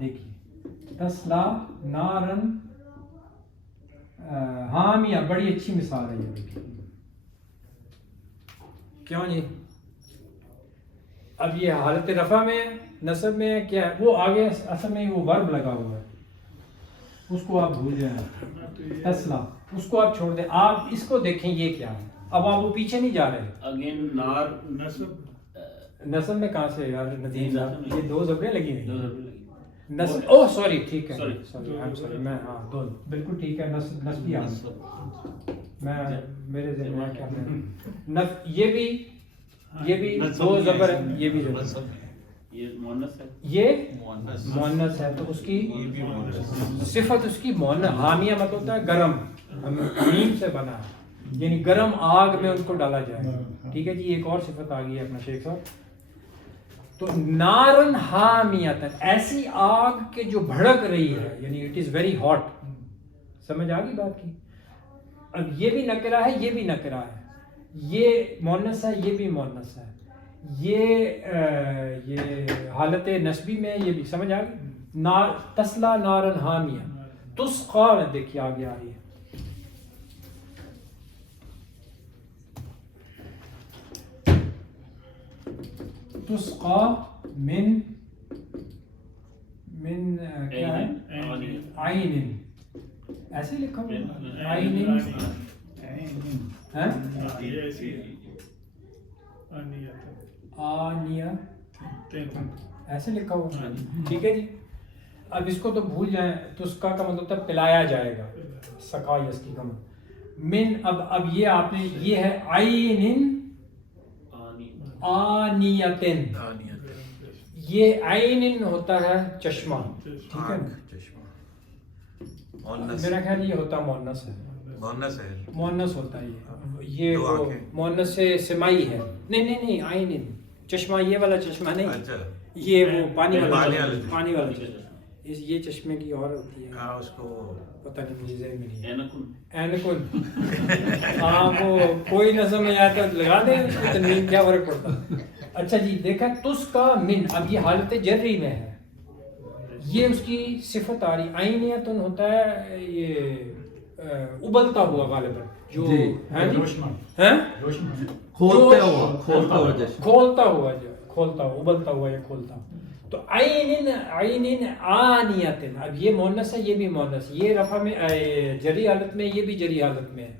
دیکھیے تسلا نارن حامیہ، بڑی اچھی مثال ہے یہ. دیکھیے کیوں جی؟ اب یہ حالت رفع میں نصب میں کیا ہے؟ وہ آگے اصل میں وہ ورب لگا ہوا ہے، اس کو آپ بھول جائیں. تسلا اس کو آپ چھوڑ دیں. آپ اس کو دیکھیں یہ کیا ہے. اب آپ وہ پیچھے نہیں جا رہے. اگین نار نصب میں کہاں سے یار ندیم صاحب؟ یہ دو زبریں لگی ہوئی. نصب، اوہ سوری، ٹھیک ہے، سوری میں ہاں دو بالکل ٹھیک ہے. نصبی میں میرے ذہن میں کیا یہ بھی دو زبر ہے. یہ بھی یہ مؤنث ہے، یہ مؤنث ہے. تو اس کی صفت اس کی مؤنث. حامیہ مطلب ہوتا ہے گرم، حمیم سے بنا ہے، یعنی گرم آگ میں ان کو ڈالا جائے. ٹھیک ہے جی. ایک اور صفت آ گئی ہے اپنا شیخ صاحب. تو نارن حامیۃ، ایسی آگ کے جو بھڑک رہی ہے، یعنی اٹ از ویری ہاٹ. سمجھ آ گئی بات کی؟ اب یہ بھی نکرہ ہے، یہ بھی نکرہ ہے. یہ مؤنث ہے، یہ بھی مؤنث ہے. یہ حالت نسبی میں یہ بھی سمجھ آ گئی. تسلا نارن حامیہ. تسقا میں دیکھیے آگے آ رہی ہے. تسقا من کیا ہے؟ عین. ایسے لکھا ہوا عین ہیں یہ ایسی آنیت آنیہ تین ایسے لکھا ہوا ٹھیک ہے جی. اب اس کو تو بھول جائیں. تسکا کا مطلب ہوتا ہے پلایا جائے گا, سکا یس کی کا مطلب من. اب یہ آپ نے یہ ہے عین آنیتن, یہ عین ہوتا ہے چشمہ ٹھیک ہے نا. میرا خیال یہ ہوتا مؤنث ہے, مؤنث ہوتا ہے یہ مؤنث سے سمائی ہے. نہیں عین چشمہ یہ والا چشمہ نہیں, یہ وہ پانی والا چشمہ. یہ چشمے کی اور ہوتی ہے اس کو پتہ نہیں مجھے ذہن میں نہیں. اینکن ہاں وہ کوئی نظم میں آیا تو لگا دیں تنوین, کیا فرق پڑتا. اچھا جی دیکھا تس کا من, اب یہ حالت جری میں ہے, یہ اس کی صفت آ رہی. عینیتن ہوتا ہے یہ ابلتا ہوا غالباً جو جی. ہے جی کھولتا ہوا جیسے کھولتا ہوا ابلتا ہوا یا کھولتا. تو عین آنیتن, اب یہ مؤنث ہے یہ بھی مؤنث, یہ رفع میں جری حالت میں یہ بھی جری حالت میں ہے,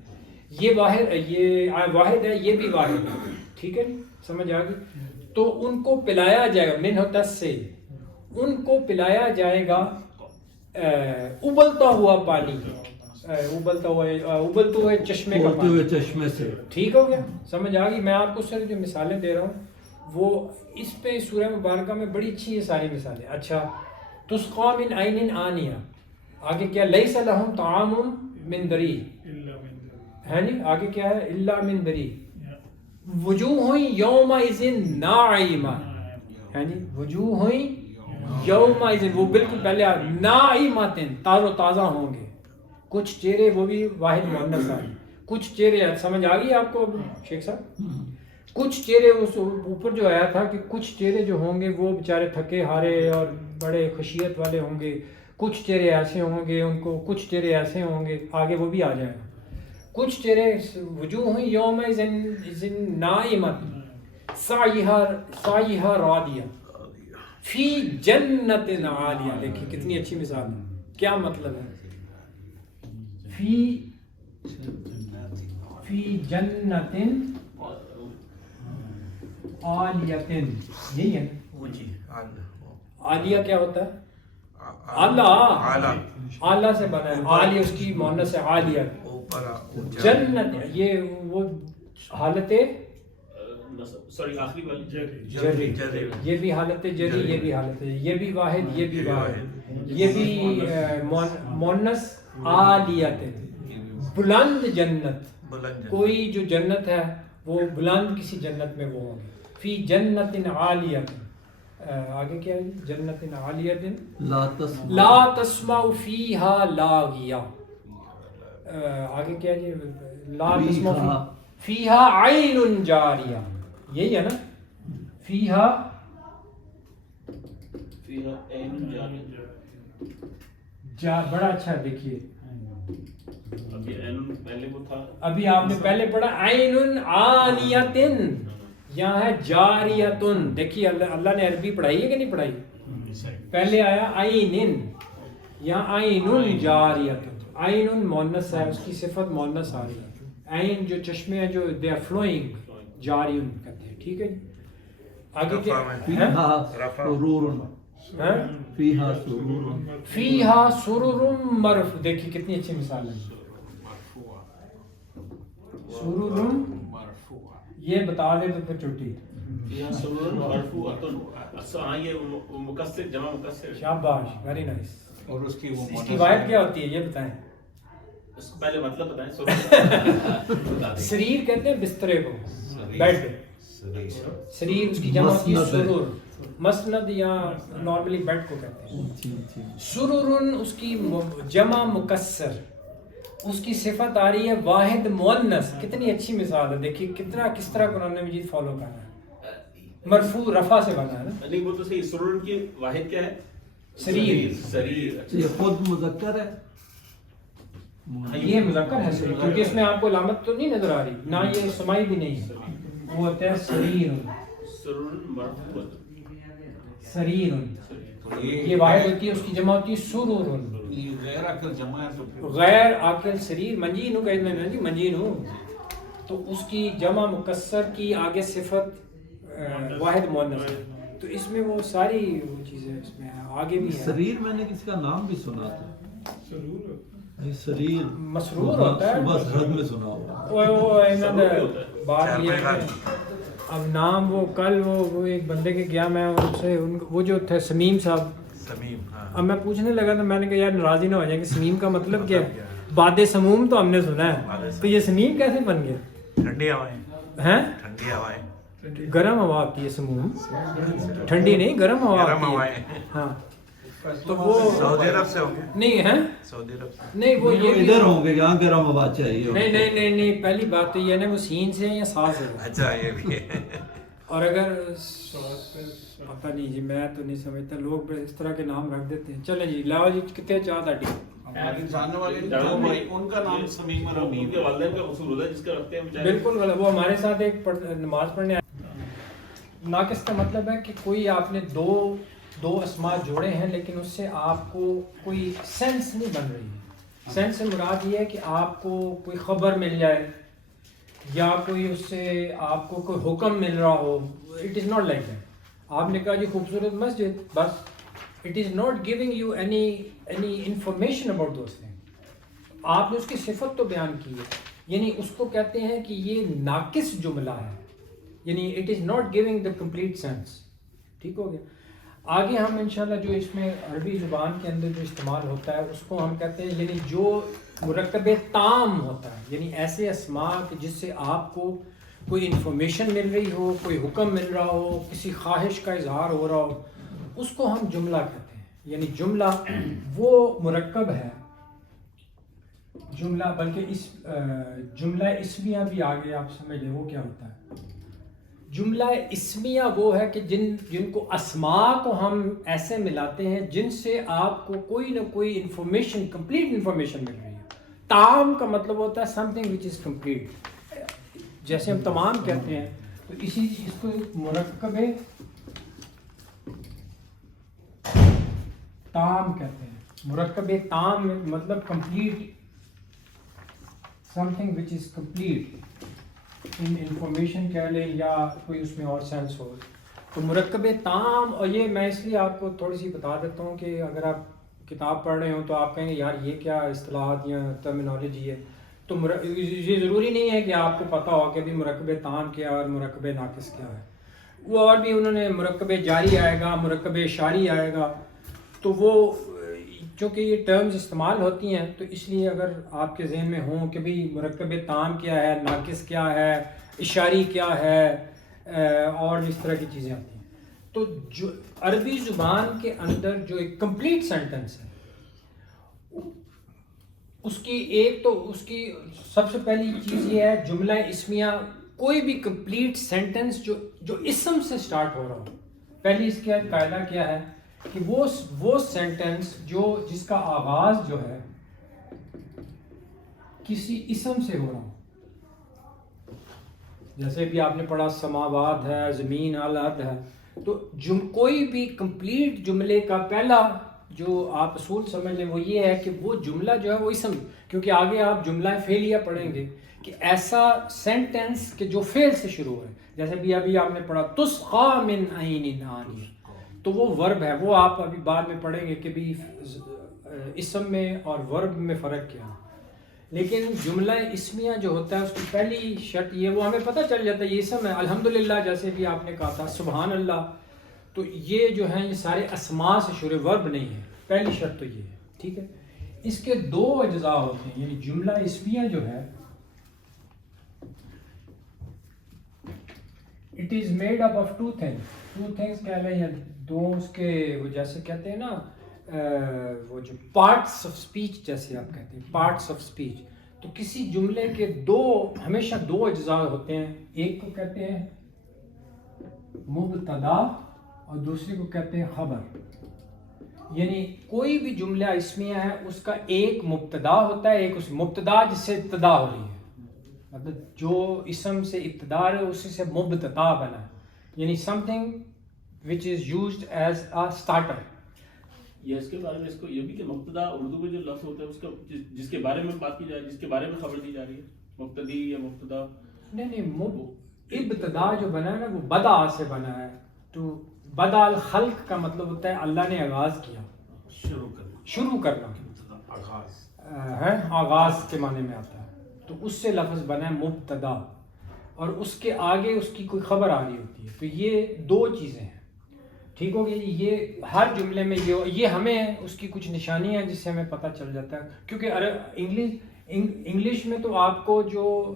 یہ واحد ہے یہ بھی واحد ہے ٹھیک ہے سمجھ آ گئی. تو ان کو پلایا جائے گا, من ہوتا سے, ان کو پلایا جائے گا ابلتا ہوا پانی, ابلتے ہوئے چشمے کا کھولتے ہوئے پانی. چشمے سے. ٹھیک ہو گیا سمجھ آ گئی. میں آپ کو صرف جو مثالیں دے رہا ہوں وہ اس پہ سورہ مبارکہ میں بڑی اچھی یہ ساری مثالیں. اچھا تسقا من عین آنیہ, آگے کیا لیس لہم طعام من ضریع ہے نہیں, آگے کیا ہے الا من ضریع. وجوہ یومئذ ناعمہ ہے نہیں, وجوہ یومئذ وہ بالکل پہلے ناعمۃ تازہ تازہ ہوں گے. کچھ چہرے وہ بھی واحد مؤنث آئی, کچھ چہرے سمجھ آ گئی آپ کو شیخ صاحب. کچھ چہرے اس اوپر جو آیا تھا کہ کچھ چہرے جو ہوں گے وہ بیچارے تھکے ہارے اور بڑے خشیت والے ہوں گے, کچھ چہرے ایسے ہوں گے ان کو, کچھ چہرے ایسے ہوں گے, آگے وہ بھی آ جائے گا. کچھ چہرے وجوہ یومئذ ناعمۃ سعیہا راضیہ فی جنت عالیہ. دیکھیں کتنی اچھی مثال ہے. کیا مطلب ہے فی جنت عالیتن, یہی ہے عالیہ کیا ہوتا ہے اعلیٰ سے بنا ہے, عالیہ اس کی مؤنث ہے عالیہ. جنت یہ وہ حالت سوری آخری والی جری, یہ بھی حالت جری, یہ بھی حالت, یہ بھی واحد یہ بھی واحد, یہ بھی مؤنث عالیت. بلند جنت, کوئی جو جنت ہے وہ بلند کسی جنت میں وہ ہوگی. فی جنت عالیت, آگے کیا ہے جنت عالیت لا تسمع فیہا لاغیہ. آگے کیا ہے لا تسمع فیہا عین جاریہ, یہی ہے نا فیہا عین جا. بڑا اچھا دیکھیے ابھی عین پہلے وہ تھا, ابھی آپ نے پہلے پڑھا عین آنیتن, یہاں ہے جاریتن. دیکھیے اللہ نے عربی پڑھائی ہے کہ نہیں پڑھائی. پہلے آیا عین, یہاں عین جاریتن. عین مؤنث ہے, اس کی صفت مؤنث آ رہی ہے. عین جو چشمے ہیں جو دے آر فلوئنگ, جاری کہتے ہیں ٹھیک ہے. آگے کیا فیہا سرور فیہا سرور مرفوع. دیکھیے کتنی اچھی مثال ہے. سرور یہ بتا دے تو پھر چھٹی. سرور مرفوعۃ, ہاں یہ مکسر جمع مکسر. شاباش, ویری نائس. اور اس کی وہ اس کی واحد کیا ہوتی ہے یہ بتائیں. اس کو پہلے مطلب بتائیں. سریر کہتے ہیں بسترے کو, بیڈ. سریر اس کی جمع ہوتی ہے سرور. مسند یا نارملی بیڈ کو کہتے ہیں. سرورن اس کی جمع مکسر, اس کی صفت آ رہی ہے واحد مؤنث. کتنی اچھی مثال ہے. دیکھیے کتنا کس طرح قرآن مجید فالو کر رہا ہے. مرفوع رفع سے بنا ہے نا. نہیں وہ تو صحیح. سرور کی واحد کیا ہے سریر. سریر. یہ خود مذکر ہے, یہ مذکر ہے سریر, کیونکہ اس میں آپ کو علامت تو نہیں نظر آ رہی, نہ یہ سمائی بھی نہیں ہے. وہ ہوتا ہے سریر. سرور مرفوع سریر یہ واحد ہوتی ہے, اس کی جمع ہوتی ہے سرور. یہ غیر عقل جمع ہے تو پھر غیر عاقل سریر منجی نو کہتے ہیں نا جی، منجی نو، تو اس کی جمع مکسر کی آگے صفت واحد مؤنث ہے، تو اس میں وہ ساری وہ چیزیں اس میں آگے بھی ہیں. شریر میں نے کسی کا نام بھی سنا تھا، شریر مسرور ہوتا ہے، صبح سرحد میں سنا ہوا. وہ انہوں نے بات یہ ہے کہ اب نام وہ کل وہ ایک بندے کے گیا میں ان سے، وہ جو تھے سمیم صاحب، سمیم، ہاں اب میں پوچھنے لگا تو میں نے کہا یار ناراضی نہ ہو جائے کہ سمیم کا مطلب کیا ہے؟ باد سموم تو ہم نے سنا ہے، تو یہ سمیم کیسے بن گیا؟ ٹھنڈی ہوائیں، ہیں ٹھنڈی ہوائیں، گرم ہوا آتی ہے سموم، ٹھنڈی نہیں گرم ہوا گرم آتی ہے. ہوائیں. ہاں تو وہ سعودی عرب سے ہوں گے، نہیں ہے، سعودی عرب سے. نہیں وہ یہ بھی- ادھر ہوں گے یہاں گرم ہوا چاہیے. نہیں پہلی بات تو یہ ہے نا وہ سین سے ہے یا سا سے ہے. اچھا یہ بھی ہے. اور اگر پتہ نہیں جی میں تو نہیں سمجھتا، لوگ اس طرح کے نام رکھ دیتے ہیں. چلیں جی لاؤ جی کتنے چاہتا لیکن جاننے والے دو بھائی ان کا نام سمیم اور ان امین کے والدین کا قصور ہوتا ہے جس کا رکھتے ہیں بیچارے. بالکل غلط. وہ ہمارے ساتھ ایک نماز پڑھنے ناقص کا مطلب ہے کہ کوئی آپ نے دو اسماء جوڑے ہیں لیکن اس سے آپ کو کوئی سینس نہیں بن رہی ہے. سینس سے مراد یہ ہے کہ آپ کو کوئی خبر مل جائے یا کوئی اس سے آپ کو کوئی حکم مل رہا ہو. It is not like that. آپ نے کہا جی خوبصورت مسجد، بس it is not giving you any information about those thing. آپ نے اس کی صفت تو بیان کی ہے، یعنی اس کو کہتے ہیں کہ یہ ناقص جملہ ہے، یعنی it is not giving the complete sense. ٹھیک ہو گیا. آگے ہم انشاءاللہ جو اس میں عربی زبان کے اندر جو استعمال ہوتا ہے اس کو ہم کہتے ہیں یعنی جو مرکب تام ہوتا ہے، یعنی ایسے اسماء کہ جس سے آپ کو کوئی انفارمیشن مل رہی ہو، کوئی حکم مل رہا ہو، کسی خواہش کا اظہار ہو رہا ہو، اس کو ہم جملہ کہتے ہیں. یعنی جملہ وہ مرکب ہے، جملہ بلکہ اس جملہ اسمیہ بھی آگے آپ سمجھ لیں وہ کیا ہوتا ہے. جملہ اسمیہ وہ ہے کہ جن کو اسماء کو ہم ایسے ملاتے ہیں جن سے آپ کو کوئی نہ کوئی انفارمیشن، کمپلیٹ انفارمیشن مل رہی ہے. تام کا مطلب ہوتا ہے سم تھنگ وچ از کمپلیٹ. جیسے ہم تمام کہتے ہیں تو اس کو مرکب تام کہتے ہیں. مرکب تام مطلب complete, some thing which is complete information کہہ لیں یا کوئی اس میں اور سینس ہو. تو مرکب تام، اور یہ میں اس لیے آپ کو تھوڑی سی بتا دیتا ہوں کہ اگر آپ کتاب پڑھ رہے ہوں تو آپ کہیں گے یار یہ کیا اصطلاحات یا ٹرمینالوجی ہے. تو یہ ضروری نہیں ہے کہ آپ کو پتہ ہو کہ بھی مرکب تام کیا اور مرکب ناقص کیا ہے. وہ اور بھی انہوں نے مرکب جاری آئے گا، مرکب اشاری آئے گا، تو وہ چونکہ یہ ٹرمز استعمال ہوتی ہیں تو اس لیے اگر آپ کے ذہن میں ہوں کہ بھی مرکب تام کیا ہے، ناقص کیا ہے، اشاری کیا ہے، اور اس طرح کی چیزیں آتی ہیں. تو جو عربی زبان کے اندر جو ایک کمپلیٹ سینٹنس ہے اس کی سب سے پہلی چیز یہ ہے جملہ اسمیہ، کوئی بھی کمپلیٹ سینٹنس جو اسم سے سٹارٹ ہو رہا ہو. پہلی اس کا قاعدہ کیا ہے کہ وہ سینٹنس جس کا آغاز جو ہے کسی اسم سے ہو رہا ہو. جیسے بھی آپ نے پڑھا سماوات ہے، زمین الارض ہے، تو کوئی بھی کمپلیٹ جملے کا پہلا جو آپ اصول سمجھ لیں وہ یہ ہے کہ وہ جملہ جو ہے وہ اسم، کیونکہ آگے آپ جملہ فعلیہ پڑھیں گے کہ ایسا سینٹنس کہ جو فعل سے شروع ہے. جیسے بھی ابھی آپ نے پڑھا تسقا من عین آنیہ، تو وہ ورب ہے. وہ آپ ابھی بعد میں پڑھیں گے کہ بھی اسم میں اور ورب میں فرق کیا ہے. لیکن جملہ اسمیہ جو ہوتا ہے اس کی پہلی شرط یہ، وہ ہمیں پتہ چل جاتا ہے یہ اسم ہے. الحمدللہ جیسے بھی آپ نے کہا تھا، سبحان اللہ، تو یہ جو ہیں یہ سارے اسماء سے شروع، ورب نہیں ہے. پہلی شرط تو یہ ہے. ٹھیک ہے. اس کے دو اجزاء ہوتے ہیں. یعنی جملہ اسمیہ جو ہے it is made up of two things کہہ لیں یا دو اس کے، وہ جیسے کہتے ہیں نا وہ جو پارٹس آف اسپیچ جیسے آپ کہتے ہیں پارٹس آف اسپیچ، تو کسی جملے کے ہمیشہ دو اجزاء ہوتے ہیں. ایک کو کہتے ہیں مبتدا اور دوسری کو کہتے ہیں خبر. یعنی کوئی بھی جملہ اسمیہ ہے اس کا ایک مبتدا ہوتا ہے، ایک اس مبتدا جس سے ابتدا ہو رہی ہے، مطلب جو اسم سے ابتدا ہے اسی سے مبتدا بنا ہے. یعنی some thing which is used as a starter. یا اس کے بارے میں اس کو یہ بھی کہ مبتدا اردو میں جو لفظ ہوتا ہے اس کا جس کے بارے میں بات کی جا رہی ہے، جس کے بارے میں خبر دی جا رہی ہے، مبتدی یا مبتدا؟ نہیں، ابتدا جو بنا ہے نا وہ بدا سے بنا ہے. تو بدا الخلق کا مطلب ہوتا ہے اللہ نے آغاز کیا، شروع کرنا ہے، آغاز کے معنی میں آتا ہے. تو اس سے لفظ بنا ہے مبتدا، اور اس کے آگے اس کی کوئی خبر آ رہی ہوتی ہے. تو یہ دو چیزیں ہیں، ٹھیک ہو گیا. یہ ہر جملے میں یہ ہمیں اس کی کچھ نشانی ہے جس سے ہمیں پتہ چل جاتا ہے. کیونکہ انگلش میں تو آپ کو جو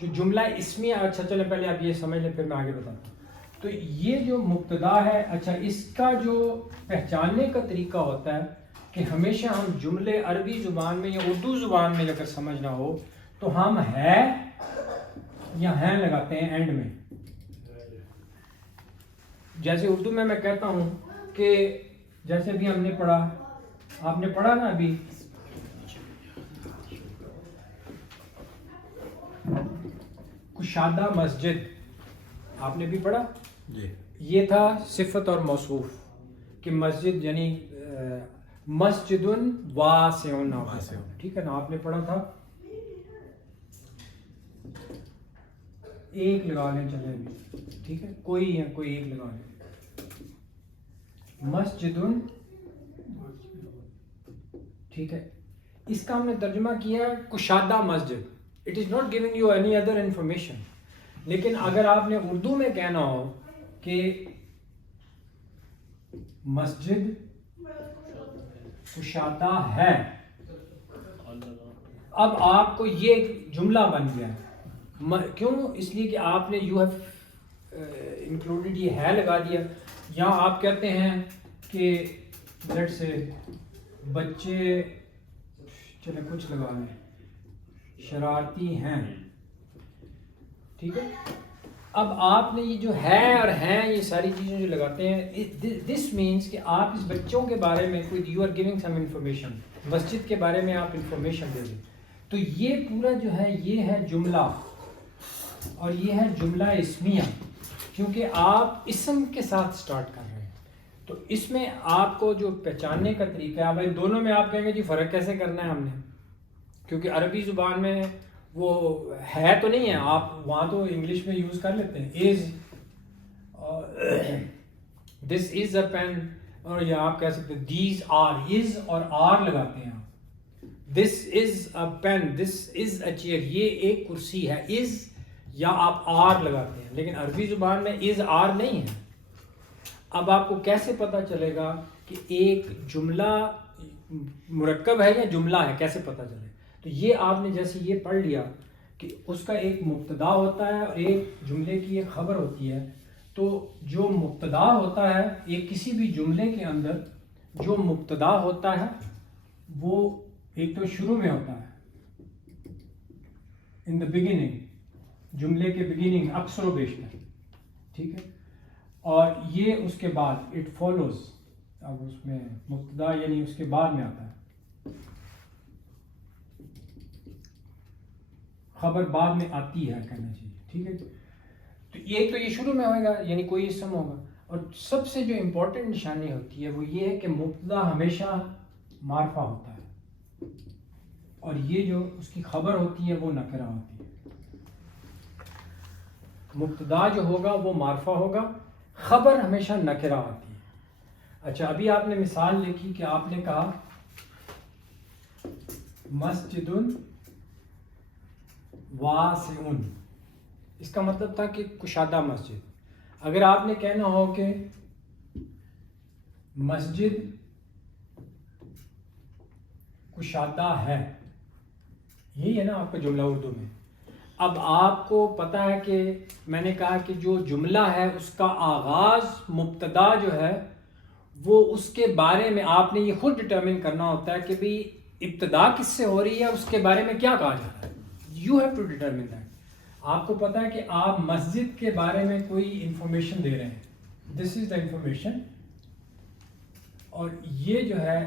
جملہ اسمیہ، اچھا چلیں پہلے آپ یہ سمجھ لیں پھر میں آگے بتاتا ہوں. تو یہ جو مبتدا ہے، اچھا اس کا جو پہچاننے کا طریقہ ہوتا ہے کہ ہمیشہ ہم جملے عربی زبان میں یا اردو زبان میں اگر سمجھنا ہو تو ہم ہے یا ہیں لگاتے ہیں اینڈ میں. جیسے اردو میں کہتا ہوں کہ جیسے بھی ہم نے پڑھا، آپ نے پڑھا نا ابھی کشادہ مسجد، آپ نے بھی پڑھا. جی یہ تھا صفت اور موصوف کہ مسجد یعنی مسجد واسع، ٹھیک ہے نا. آپ نے پڑھا تھا، ایک لگا لیں چلے ابھی، ٹھیک ہے، کوئی ایک لگا لیں. مسجد، ٹھیک ہے. اس کا ہم نے ترجمہ کیا کشادہ مسجد. It is not giving you any other information. لیکن اگر آپ نے اردو میں کہنا ہو کہ مسجد کشادہ ہے، اب آپ کو یہ جملہ بن گیا. کیوں؟ اس لیے کہ آپ نے یو ہیو انکلوڈیڈ یہ ہے لگا دیا. یا آپ کہتے ہیں کہ لیٹ سے بچے، چلے کچھ لگا لیں، شرارتی ہیں، ٹھیک ہے. اب آپ نے یہ جو ہے اور ہیں یہ ساری چیزیں جو لگاتے ہیں، دس مینس کہ آپ اس بچوں کے بارے میں کوئی you are giving some information, مسجد کے بارے میں آپ انفارمیشن دے دیں. تو یہ پورا جو ہے یہ ہے جملہ، اور یہ ہے جملہ اسمیہ، کیونکہ آپ اسم کے ساتھ سٹارٹ کر رہے ہیں. تو اس میں آپ کو جو پہچاننے کا طریقہ ہے، اب ان دونوں میں آپ کہیں گے جی فرق کیسے کرنا ہے ہم نے، کیونکہ عربی زبان میں وہ ہے تو نہیں ہے، آپ وہاں تو انگلش میں یوز کر لیتے ہیں از، دس از اے پین، اور یا آپ کہہ سکتے ہیں دیز آر، از اور آر لگاتے ہیں آپ. دس از اے pain, this is a chair, یہ ایک کرسی ہے، از یا آپ آر لگاتے ہیں. لیکن عربی زبان میں از آر نہیں ہے. اب آپ کو کیسے پتہ چلے گا کہ ایک جملہ مرکب ہے یا جملہ ہے، کیسے پتہ چلے؟ تو یہ آپ نے جیسے یہ پڑھ لیا کہ اس کا ایک مبتدا ہوتا ہے اور ایک جملے کی ایک خبر ہوتی ہے. تو جو مبتدا ہوتا ہے ایک کسی بھی جملے کے اندر، جو مبتدا ہوتا ہے وہ ایک تو شروع میں ہوتا ہے، ان دا بگننگ، جملے کے بگننگ اکثر و بیشتر، ٹھیک ہے. اور یہ اس کے بعد اٹ فالوز، اب اس میں مبتدا یعنی اس کے بعد میں آتا ہے، خبر بعد میں آتی ہے کہنا چاہیے، ٹھیک ہے. تو ایک تو یہ شروع میں ہوئے گا یعنی کوئی اسم ہوگا. اور سب سے جو امپورٹنٹ نشانی ہوتی ہے وہ یہ ہے کہ مبتدا ہمیشہ معرفہ ہوتا ہے، اور یہ جو اس کی خبر ہوتی ہے وہ نکرہ ہوتی ہے. مبتدا جو ہوگا وہ معرفہ ہوگا، خبر ہمیشہ نکرہ ہوتی ہے. اچھا ابھی آپ نے مثال لکھی کہ آپ نے کہا مسجد واسع، اس کا مطلب تھا کہ کشادہ مسجد. اگر آپ نے کہنا ہو کہ مسجد کشادہ ہے، یہی ہے نا آپ کا جملہ اردو میں. اب آپ کو پتہ ہے کہ میں نے کہا کہ جو جملہ ہے اس کا آغاز، مبتدا جو ہے وہ اس کے بارے میں آپ نے یہ خود ڈٹرمن کرنا ہوتا ہے کہ بھی ابتدا کس سے ہو رہی ہے، اس کے بارے میں کیا کہا جا رہا ہے. You have to determine that. آپ کو پتا ہے کہ آپ مسجد کے بارے میں کوئی انفارمیشن دے رہے ہیں، دس از دا انفارمیشن، اور یہ جو ہے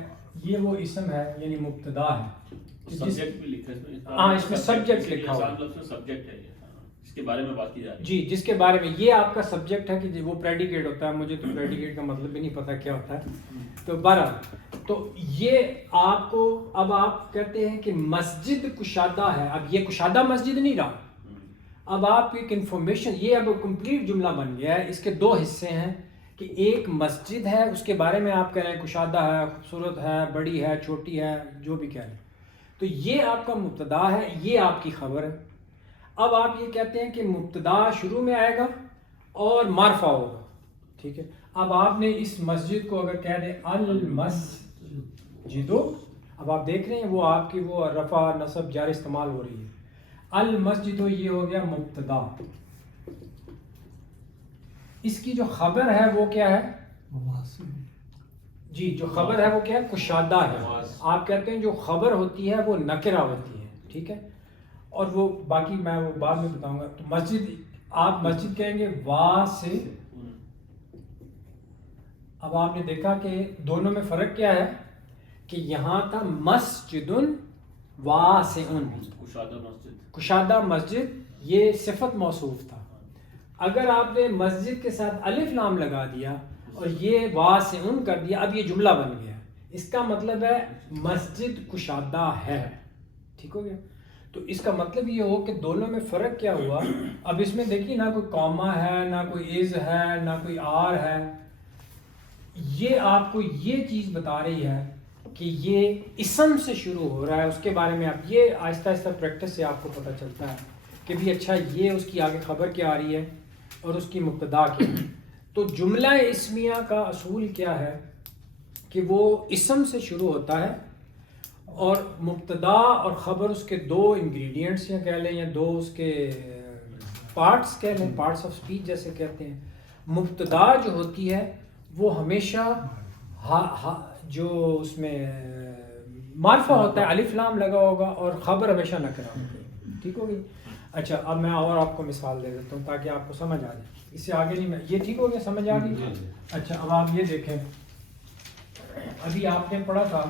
یہ وہ اسم ہے یعنی مبتدا ہے. سبجیکٹ بھی لکھا ہے، ہاں اس میں سبجیکٹ لکھا ہوا ہے. سبجیکٹ ہے، کے بارے میں بات کی جا رہی ہے. جی جس کے بارے میں یہ آپ کا سبجیکٹ ہے کہ وہ پریڈیکیٹ ہوتا ہے. مجھے تو پریڈیکیٹ کا مطلب بھی نہیں پتا کیا ہوتا ہے. تو بہرحال تو یہ آپ کو اب آپ کہتے ہیں کہ مسجد کشادہ ہے. اب یہ کشادہ مسجد نہیں رہا. اب آپ ایک انفارمیشن یہ اب کمپلیٹ جملہ بن گیا ہے. اس کے دو حصے ہیں کہ ایک مسجد ہے اس کے بارے میں آپ کہہ رہے ہیں کشادہ ہے, خوبصورت ہے, بڑی ہے, چھوٹی ہے, جو بھی کہہ رہے ہیں. تو یہ آپ کا مبتدا ہے, یہ آپ کی خبر ہے. اب آپ یہ کہتے ہیں کہ مبتدا شروع میں آئے گا اور معرفہ ہوگا. ٹھیک ہے. اب آپ نے اس مسجد کو اگر کہہ دیں المسجد, اب آپ دیکھ رہے ہیں وہ آپ کی وہ رفع نصب جار استعمال ہو رہی ہے. المسجد یہ ہو گیا مبتدا. اس کی جو خبر ہے وہ کیا ہے؟ جی جو خبر ہے وہ کیا ہے؟ کشادہ ہے. آپ کہتے ہیں جو خبر ہوتی ہے وہ نکرہ ہوتی ہے. ٹھیک ہے. اور وہ باقی میں وہ بعد میں بتاؤں گا. تو مسجد آپ مسجد کہیں گے وا سے. اب آپ نے دیکھا کہ دونوں میں فرق کیا ہے کہ یہاں تھا مسجد واسع, کشادہ مسجد, یہ صفت موصوف تھا. اگر آپ نے مسجد کے ساتھ الف لام لگا دیا اور یہ واسع کر دیا, اب یہ جملہ بن گیا. اس کا مطلب ہے مسجد کشادہ ہے. ٹھیک ہو گیا. تو اس کا مطلب یہ ہو کہ دونوں میں فرق کیا ہوا. اب اس میں دیکھیے نہ کوئی کاما ہے, نہ کوئی از ہے, نہ کوئی آر ہے. یہ آپ کو یہ چیز بتا رہی ہے کہ یہ اسم سے شروع ہو رہا ہے. اس کے بارے میں آپ یہ آہستہ آہستہ پریکٹس سے آپ کو پتہ چلتا ہے کہ بھی اچھا یہ اس کی آگے خبر کیا آ رہی ہے اور اس کی مبتدا کیا ہے. تو جملہ اسمیہ کا اصول کیا ہے کہ وہ اسم سے شروع ہوتا ہے اور مبتدا اور خبر اس کے دو انگریڈینٹس یا کہہ لیں یا دو اس کے پارٹس کہہ لیں, پارٹس آف اسپیچ جیسے کہتے ہیں. مبتدا جو ہوتی ہے وہ ہمیشہ جو اس میں معرفہ ہوتا ہے الف لام لگا ہوگا اور خبر ہمیشہ نکرہ ہوگی. ٹھیک ہوگی. اچھا اب میں اور آپ کو مثال دے دیتا ہوں تاکہ آپ کو سمجھ آ جائے. اس سے آگے نہیں میں یہ ٹھیک ہو گیا, سمجھ آ گئی. اچھا اب آپ یہ دیکھیں, ابھی آپ نے پڑھا تھا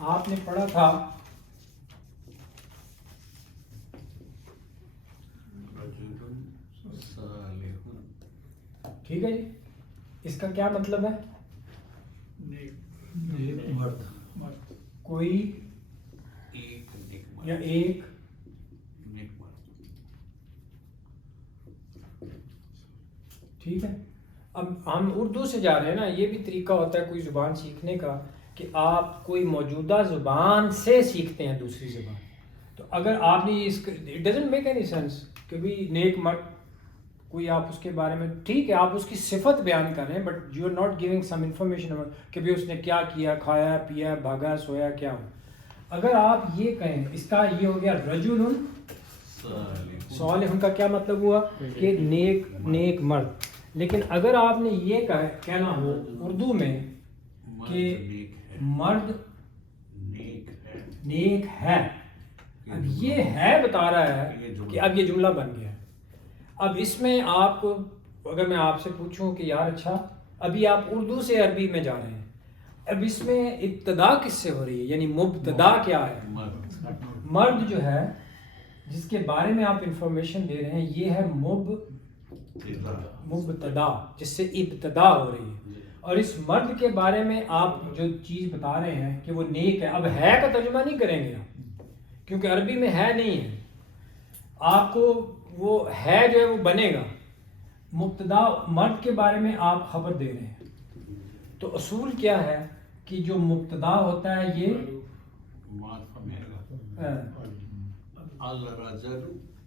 آپ نے پڑھا تھا ٹھیک ہے جی. اس کا کیا مطلب ہے؟ کوئی یا ایک ٹھیک ہے. اب ہم اردو سے جا رہے ہیں نا, یہ بھی طریقہ ہوتا ہے کوئی زبان سیکھنے کا کہ آپ کوئی موجودہ زبان سے سیکھتے ہیں دوسری زبان. تو اگر آپ نے اس it doesn't make any sense کہ بھی نیک مرد کوئی آپ اس کے بارے میں ٹھیک ہے آپ اس کی صفت بیان کر رہے ہیں but you are not giving some information کہ بھی اس نے کیا کیا, کھایا پیا, بھاگا, سویا, کیا ہو. اگر آپ یہ کہیں اس کا یہ ہو گیا رجل صالح, کا کیا مطلب ہوا کہ نیک مرد. لیکن اگر آپ نے یہ کہنا ہو اردو میں کہ مرد نیک ہے, اب یہ ہے بتا رہا ہے کہ اب یہ جملہ بن گیا. اب اس میں آپ کو اگر میں آپ سے پوچھوں کہ یار اچھا ابھی آپ اردو سے عربی میں جا رہے ہیں, اب اس میں ابتدا کس سے ہو رہی ہے, یعنی مبتدا کیا ہے؟ مرد جو ہے جس کے بارے میں آپ انفارمیشن دے رہے ہیں یہ ہے مبتدا, جس سے ابتدا ہو رہی ہے. اور اس مرد کے بارے میں آپ جو چیز بتا رہے ہیں کہ وہ نیک ہے, اب ہے کا ترجمہ نہیں کریں گے آپ کیونکہ عربی میں ہے نہیں ہے. آپ کو وہ ہے جو ہے وہ بنے گا. مبتدا مرد کے بارے میں آپ خبر دے رہے ہیں. تو اصول کیا ہے کہ جو مبتدا ہوتا ہے یہ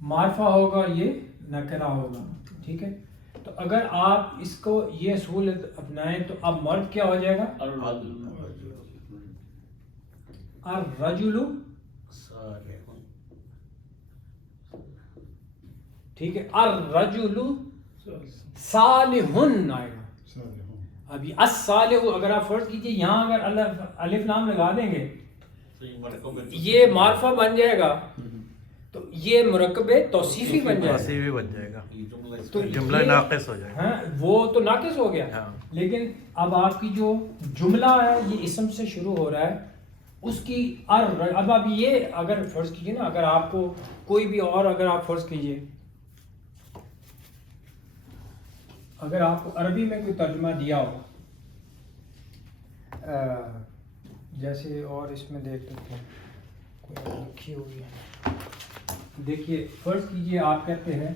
معرفہ ہوگا, یہ نکرہ ہوگا. ٹھیک ہے. تو اگر آپ اس کو یہ اصول اپنائیں تو اب مرد کیا ہو جائے گا؟ الرجل. ٹھیک ہے. الرجل صالح آئے گا. ابھی الصالح اگر آپ فرض کیجئے یہاں اگر الف لام لگا دیں گے یہ معرفہ بن جائے گا تو یہ مرکب توصیفی بن جائے گا. تو جملہ ناقص ہو جائے گا. ہاں وہ تو ناقص ہو گیا. لیکن اب آپ کی جو جملہ ہے یہ اسم سے شروع ہو رہا ہے اس کی اب آپ یہ اگر فرض کیجئے نا، اگر آپ کو کوئی بھی اور اگر آپ فرض کیجئے اگر آپ کو عربی میں کوئی ترجمہ دیا ہو، جیسے اور اس میں دیکھ لیتے ہیں کوئی لکھی ہوئی ہے، دیکھیے فرض کیجئے آپ کہتے ہیں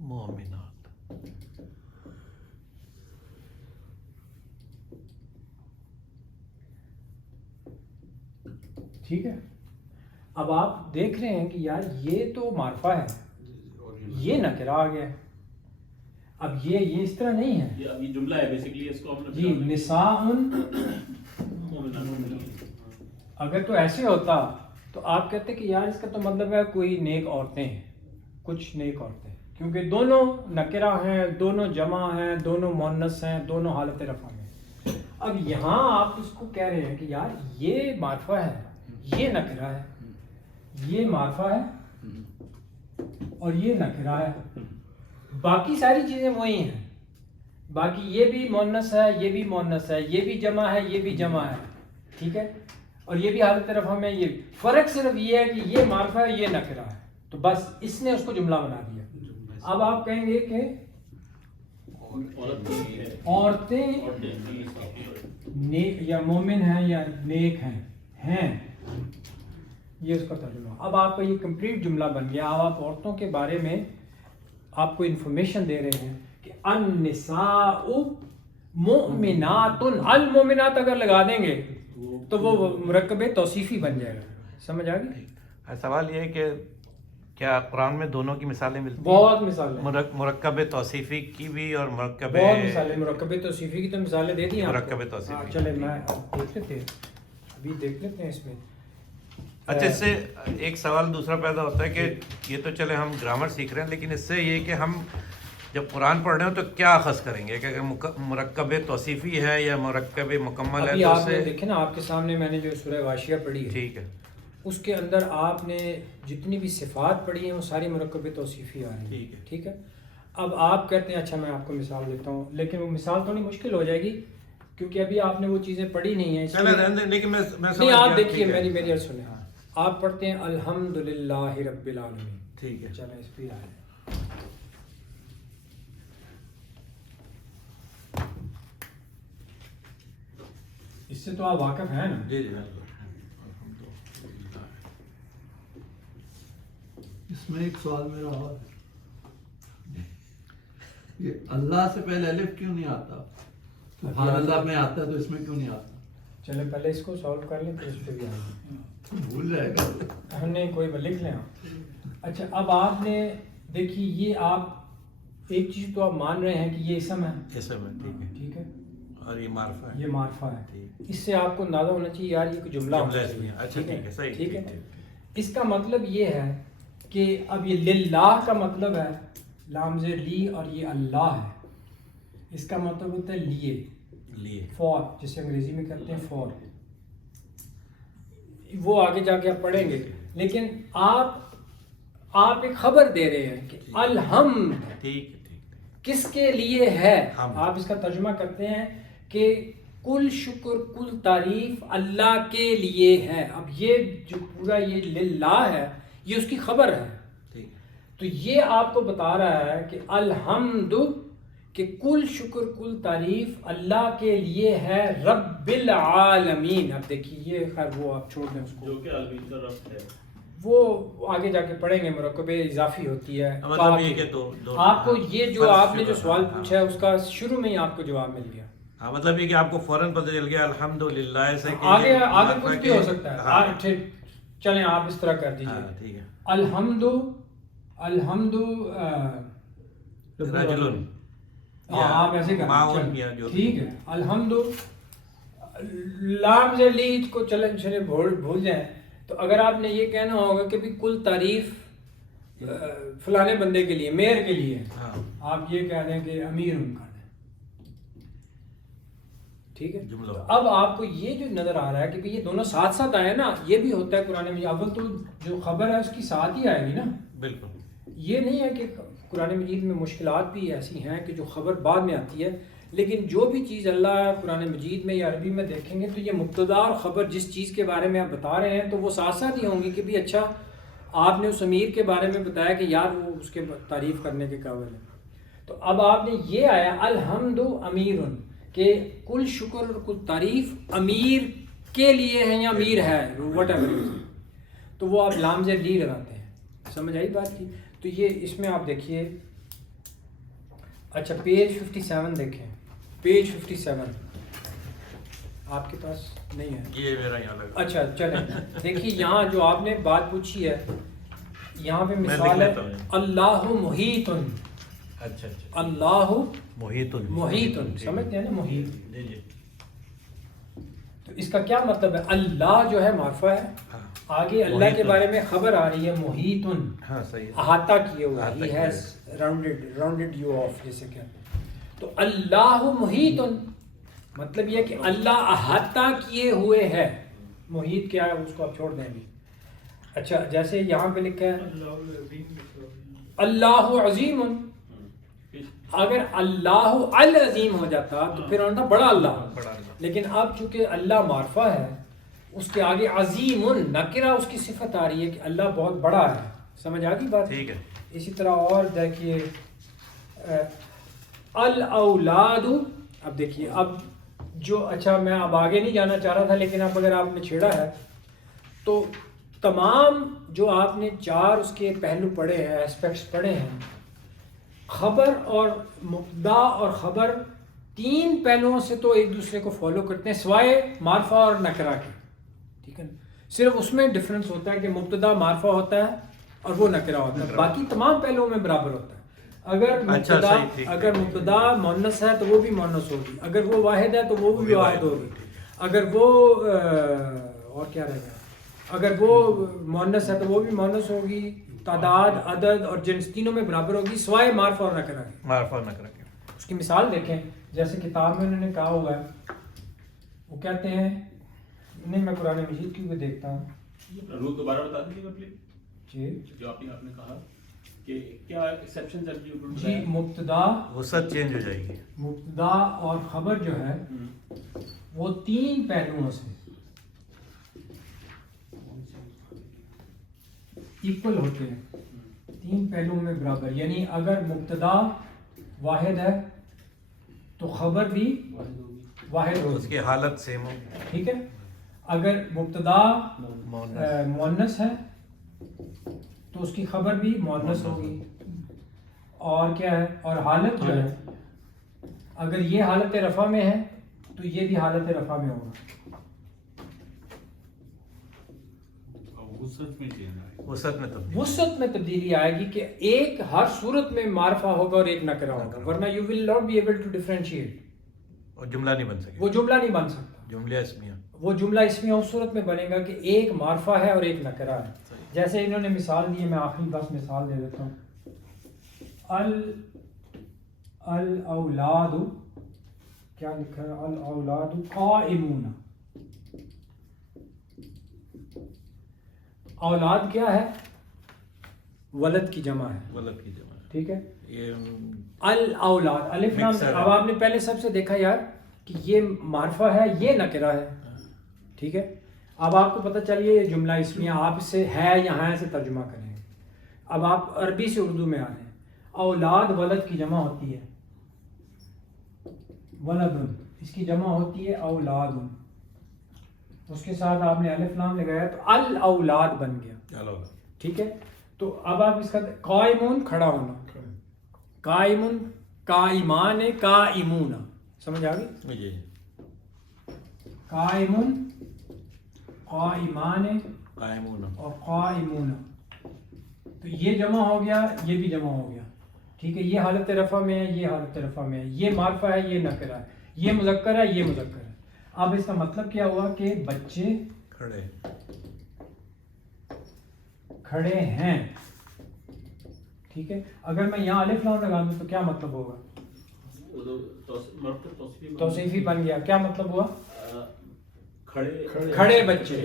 مومنات، ٹھیک ہے، اب آپ دیکھ رہے ہیں کہ یار یہ تو معرفہ ہے، یہ نکرہ آ گیا، اب یہ اس طرح نہیں ہے یہ اب یہ جملہ ہے بیسیکلی، اس کو ہم نے جی نساء، اگر تو ایسے ہوتا تو آپ کہتے کہ یار اس کا تو مطلب ہے کوئی نیک عورتیں ہیں، کچھ نیک عورتیں، کیونکہ دونوں نکرہ ہیں، دونوں جمع ہیں، دونوں مؤنث ہیں، دونوں حالت رفع میں۔ اب یہاں آپ اس کو کہہ رہے ہیں کہ یار یہ معرفہ ہے، یہ نکرہ ہے، یہ معرفہ ہے اور یہ نکرہ ہے، باقی ساری چیزیں وہی ہیں، باقی یہ بھی مؤنث ہے، یہ بھی مؤنث ہے، یہ بھی جمع ہے، یہ بھی جمع ہے، ٹھیک ہے، اور یہ بھی حالت رفع میں، یہ فرق صرف یہ ہے کہ یہ معرفہ ہے، یہ نکرہ ہے، تو بس اس نے اس کو جملہ بنا دیا۔ اب آپ کہیں گے کہ عورتیں نیک یا مومن ہیں یا نیک ہیں، یہ اس کا ترجمہ۔ اب آپ کا یہ کمپلیٹ جملہ بن گیا۔ اب آپ عورتوں کے بارے میں آپ کو انفارمیشن دے رہے ہیں کہ النساء مؤمنات، المؤمنات اگر لگا دیں گے تو وہ مرکب توصیفی بن جائے گا، سمجھ آ گئی؟ سوال یہ ہے کہ کیا قرآن میں دونوں کی مثالیں ملتی ہیں؟ بہت مثالیں، مرکب توصیفی کی بھی اور مرکب بہت مثالیں، مرکب توصیفی کی تو مثالیں دے دی ہیں آپ کو۔ مرکب توصیفی، چلے میں اب دیکھ لیتے ہیں، ابھی دیکھ لیتے ہیں اس میں۔ اچھا، اس سے ایک سوال دوسرا پیدا ہوتا ہے کہ یہ تو چلے ہم گرامر سیکھ رہے ہیں، لیکن اس سے یہ کہ ہم جب قرآن پڑھ رہے ہوں تو کیا اخذ کریں گے کہ اگر مرکب توصیفی ہے یا مرکب مکمل ہے ابھی تو آپ اس نے سے دیکھیں نا، آپ کے سامنے میں نے جو سورہ غاشیہ پڑھی ہے، ٹھیک ہے، اس کے اندر آپ نے جتنی بھی صفات پڑھی ہیں وہ ساری مرکب توصیفی آ رہی ہیں، ٹھیک ہے، ٹھیک ہے۔ اب آپ کہتے ہیں اچھا میں آپ کو مثال دیتا ہوں، لیکن وہ مثال تھوڑی مشکل ہو جائے گی کیونکہ ابھی آپ نے وہ چیزیں پڑھی نہیں ہیں، اس چلے لیے رہنے دیں، لیکن میں نہیں، سمجھ آپ گیا، دیکھیے ٹھیک ہے، میری عرض سنیں، آپ پڑھتے ہیں الحمدللہ رب العالمین، ٹھیک ہے، چلیں اس پہ آ رہے ہیں۔ اس سے تو آپ واقف ہیں نا؟ جی جی، اس میں ایک سوال میرا اور ہے، یہ اللہ سے پہلے الف کیوں نہیں آتا؟ سبحان اللہ میں آتا ہے تو اس میں کیوں نہیں آتا؟ چلیں پہلے اس کو سالو کر لیں پھر اس پہ بھی آئیں گے، بھول جائے گا۔ ہم نے کوئی لکھ لیں آپ۔ اچھا اب آپ نے دیکھیے، یہ آپ ایک چیز تو آپ مان رہے ہیں کہ یہ اسم ہے، اسم ہے، ٹھیک ہے، ٹھیک ہے، اور یہ معرفہ ہے، یہ معرفہ ہے، ٹھیک، اس سے آپ کو اندازہ ہونا چاہیے یار یہ کوئی جملہ ہونا جملہ چاہیے، اچھا ٹھیک ہے، صحیح، ٹھیک ہے۔ ٹھیک، اس کا مطلب یہ ہے کہ اب یہ للہ کا مطلب ہے لام زیر لی، اور یہ اللہ ہے، اس کا مطلب ہوتا ہے لیے، لیے، فور، جسے انگریزی میں کہتے ہیں فور، وہ آگے جا کے آپ پڑھیں گے، لیکن آپ ایک خبر دے رہے ہیں کہ الحمد ٹھیک ہے، کس کے لیے ہے، ہم، آپ اس کا ترجمہ کرتے ہیں کہ کل شکر کل تعریف اللہ کے لیے ہے۔ اب یہ جو پورا یہ للہ ہے یہ اس کی خبر ہے، ٹھیک، تو یہ آپ کو بتا رہا ہے کہ الحمد کہ کل شکر کل تعریف اللہ کے لیے ہے، رب العالمین۔ اب دیکھیے یہ خیر وہ آپ چھوڑ دیں اس کو، جو کہ عالمین کا رب ہے، وہ آگے جا کے پڑھیں گے، مرکب اضافی ہوتی ہے۔ مطلب یہ کہ دو آپ کو یہ جو آپ نے جو سوال پوچھا ہے اس کا شروع میں ہی آپ کو جواب مل گیا، ہاں، مطلب یہ کہ آپ کو فوراً پتہ چل گیا الحمدللہ سے کہ آگے یہ آگے کچھ بھی ہو سکتا ہے۔ ہاں، ٹھیک، چلیں آپ اس طرح کر دیجیے، ہاں، ٹھیک ہے، الحمد رجل، ہاں آپ ایسے معاون یا کریں، جو ٹھیک ہے، الحمد لام سے لیت کو چلیں بھول جائیں، تو اگر آپ نے یہ کہنا ہوگا کہ بھی کل تعریف فلانے بندے کے لیے، میئر کے لیے، ہاں، آپ یہ کہہ دیں کہ امیر ان کا ہے، ٹھیک ہے۔ جملہ، تو اب آپ کو یہ جو نظر آ رہا ہے کہ یہ دونوں ساتھ ساتھ آئے نا، یہ بھی ہوتا ہے قرآن میں، اول تو جو خبر ہے اس کی ساتھ ہی آئے گی نا، بالکل، یہ نہیں ہے کہ قرآن مجید میں مشکلات بھی ایسی ہیں کہ جو خبر بعد میں آتی ہے، لیکن جو بھی چیز اللہ قرآن مجید میں یا عربی میں دیکھیں گے تو یہ مبتدا اور خبر جس چیز کے بارے میں آپ بتا رہے ہیں تو وہ ساتھ ساتھ ہی ہوں گی کہ بھی اچھا آپ نے اس امیر کے بارے میں بتایا کہ یار وہ اس کے تعریف کرنے کے قابل ہے، تو اب آپ نے یہ آیا الحمد امیر، کہ کل شکر اور کل تعریف امیر کے لیے ہے یا امیر ہے وٹ ایور، تو وہ آپ لام زیر لی لگاتے ہیں. سمجھ آئی بات کی؟ تو یہ اس میں آپ دیکھیے. اچھا پیج 57 دیکھیں، پیج 57 آپ کے پاس نہیں ہے؟ یہ میرا یہاں لگا. اچھا چلیں دیکھیے یہاں جو آپ نے بات پوچھی ہے یہاں پہ میں مثال ہے لکھ لیتا ہوں. اللہ محیط، اچھا اچھا اللہ محیط محیط، سمجھتے ہیں نا محیط. جی جی. تو اس کا کیا مطلب ہے؟ اللہ جو ہے معرفہ ہے، ہاں آگے اللہ کے بارے میں خبر آ رہی ہے محیط، ہاں صحیح ہے. احاطہ کیے ہوا، احاطہ ہی کیے ہیز راؤنڈڈ یو آف جیسے کہتے ہیں. تو اللہ محیط مطلب یہ کہ اللہ احاطہ کیے ہوئے ہے. محیط کیا ہے اس کو آپ چھوڑ دیں گے. اچھا جیسے یہاں پہ لکھا ہے اللہ عظیم، اگر اللہ العظیم ہو جاتا تو پھر ہوتا بڑا اللہ، بڑا اللہ. لیکن اب چونکہ اللہ معرفہ ہے اس کے آگے عظیم نکرہ اس کی صفت آ رہی ہے کہ اللہ بہت بڑا ہے. سمجھ آ گئی بات؟ ٹھیک ہے. اسی طرح اور دیکھیے الاولاد. اب دیکھیے اب جو اچھا میں اب آگے نہیں جانا چاہ رہا تھا لیکن اب اگر آپ نے چھیڑا ہے تو تمام جو آپ نے چار اس کے پہلو پڑھے ہیں، ایسپیکٹس پڑھے ہیں، خبر اور مبتدا اور خبر تین پہلوؤں سے تو ایک دوسرے کو فالو کرتے ہیں سوائے معرفہ اور نکرہ کے. ٹھیک ہے، صرف اس میں ڈفرنس ہوتا ہے کہ مبتدا معرفہ ہوتا ہے اور وہ نکرہ ہوتا ہے، باقی تمام پہلوؤں میں برابر ہوتا ہے. اگر مبتدا صحیح، ٹھیک. اگر مبتدا مؤنث ہے تو وہ بھی مؤنث ہوگی، اگر وہ واحد ہے تو وہ بھی واحد ہوگی، اگر وہ اور کیا رہے گا، اگر وہ مؤنث ہے تو وہ بھی مؤنث ہوگی، تعداد عدد اور جنس تینوں میں برابر ہوگی سوائے معرفہ اور نکرہ کے. معرفہ نہ کریں. اس کی مثال دیکھیں جیسے کتاب میں انہوں نے کہا ہوا ہے، وہ کہتے ہیں نہیں میں قرآن مجید کی بھی دیکھتا ہوں. رول دوبارہ بتا دیجیے گا پلیز، جی جو آپ نے کہا کہ کیا ایکسیپشن جی مبتدا وسعت چینج ہو جائے گی. مبتدا اور خبر جو ہے وہ تین پہلوؤں سے ایکول ہوتے ہیں، تین پہلوؤں میں برابر. یعنی اگر مبتدا واحد ہے تو خبر بھی واحد اس ہوگی. کی حالت سیم ہو. ٹھیک ہے، اگر مبتدا مؤنث ہے تو اس کی خبر بھی مؤنث ہوگی. اور کیا ہے، اور حالت جو ہے اگر یہ حالت رفع میں ہے تو یہ بھی حالت رفع میں ہوگا. وسعت میں تبدیل. وسعت میں تبدیلی آئے گی کہ ایک ہر صورت میں معرفہ ہوگا اور ایک نکرہ ہوگا، ورنہ you will not be able to differentiate. اور جملہ نہیں بن سکے. وہ جملہ نہیں بن سکتا. جملہ اسمیہ. وہ جملہ اسمیہ اس صورت میں بنے گا کہ ایک معرفہ ہے اور ایک نکرہ ہے. جیسے انہوں نے مثال دی ہے، میں آخری بس مثال دے دیتا ہوں. الاولاد کیا لکھا ہے؟ الاولاد قائمون. اولاد کیا ہے؟ ولد کی جمع ہے. ولد کی جمع. ٹھیک ہے، یہ الاولاد الف لام. Mixer ہے. اب آپ نے پہلے سب سے دیکھا یار کہ یہ معرفہ ہے یہ نکرہ ہے. ٹھیک ہے، اب آپ کو پتہ چلیے یہ جملہ اسمیہ آپ اس سے ہے یا ہیں سے ترجمہ کریں گے. اب آپ عربی سے اردو میں آ رہے ہیں. اولاد ولد کی جمع ہوتی ہے ولدن، اس کی جمع ہوتی ہے اولاد. اس کے ساتھ آپ نے الف لام لگایا تو الاولاد بن گیا. ٹھیک ہے، تو اب آپ اس کا قائمون کھڑا ہونا، قائمون قائمان قائمون. سمجھ آ گئی؟ جی. قائمون قائمان قائمون. اور قائمون، تو یہ جمع ہو گیا یہ بھی جمع ہو گیا. ٹھیک ہے، یہ حالت رفع میں ہے یہ حالت رفع میں ہے، یہ معرفہ ہے یہ نکرہ ہے، یہ مذکر ہے یہ مذکر ہے. اب اس کا مطلب کیا ہوا کہ بچے کھڑے ہیں. ٹھیک ہے، اگر میں یہاں الف لام لگا دوں تو کیا مطلب ہوگا؟ توصیفی بن گیا. کیا مطلب ہوا؟ کھڑے بچے.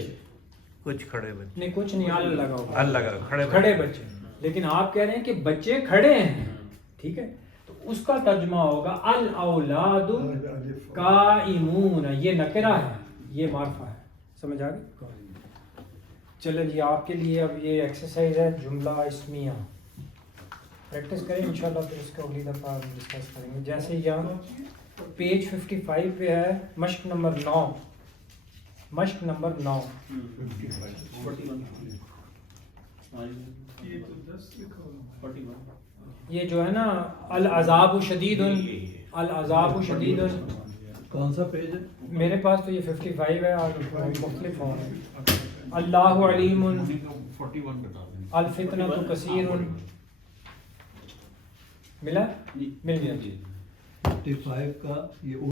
کچھ کھڑے بچے نہیں کچھ نہیں، ال لگا ہوگا. ال لگا کھڑے کھڑے بچے. لیکن آپ کہہ رہے ہیں کہ بچے کھڑے ہیں, ٹھیک ہے, تو اس کا ترجمہ ہوگا الاولاد قائمون, یہ نکرہ ہے, یہ معرفہ ہے. سمجھ آ گئی؟ چلیں جی, آپ کے لیے اب یہ ایکسرسائز ہے جملہ اسمیہ, پریکٹس کریں انشاءاللہ, پھر اس کو اگلی دفعہ ڈسکس کریں گے. جیسے یہاں پیج 55 پہ ہے مشق نمبر 9, مشق نمبر 9. یہ تو 10 لکھا ہوا ہے. یہ جو ہے نا العذاب شدید, العذاب شدید, کون سا پیج ہے؟ میرے پاس تو یہ 55 ہے اور مختلف ہوں. اللہ علیم, 41 بتا دیں. الفتنۃ کثیر, ملا, مل گیا. 55 کا یہ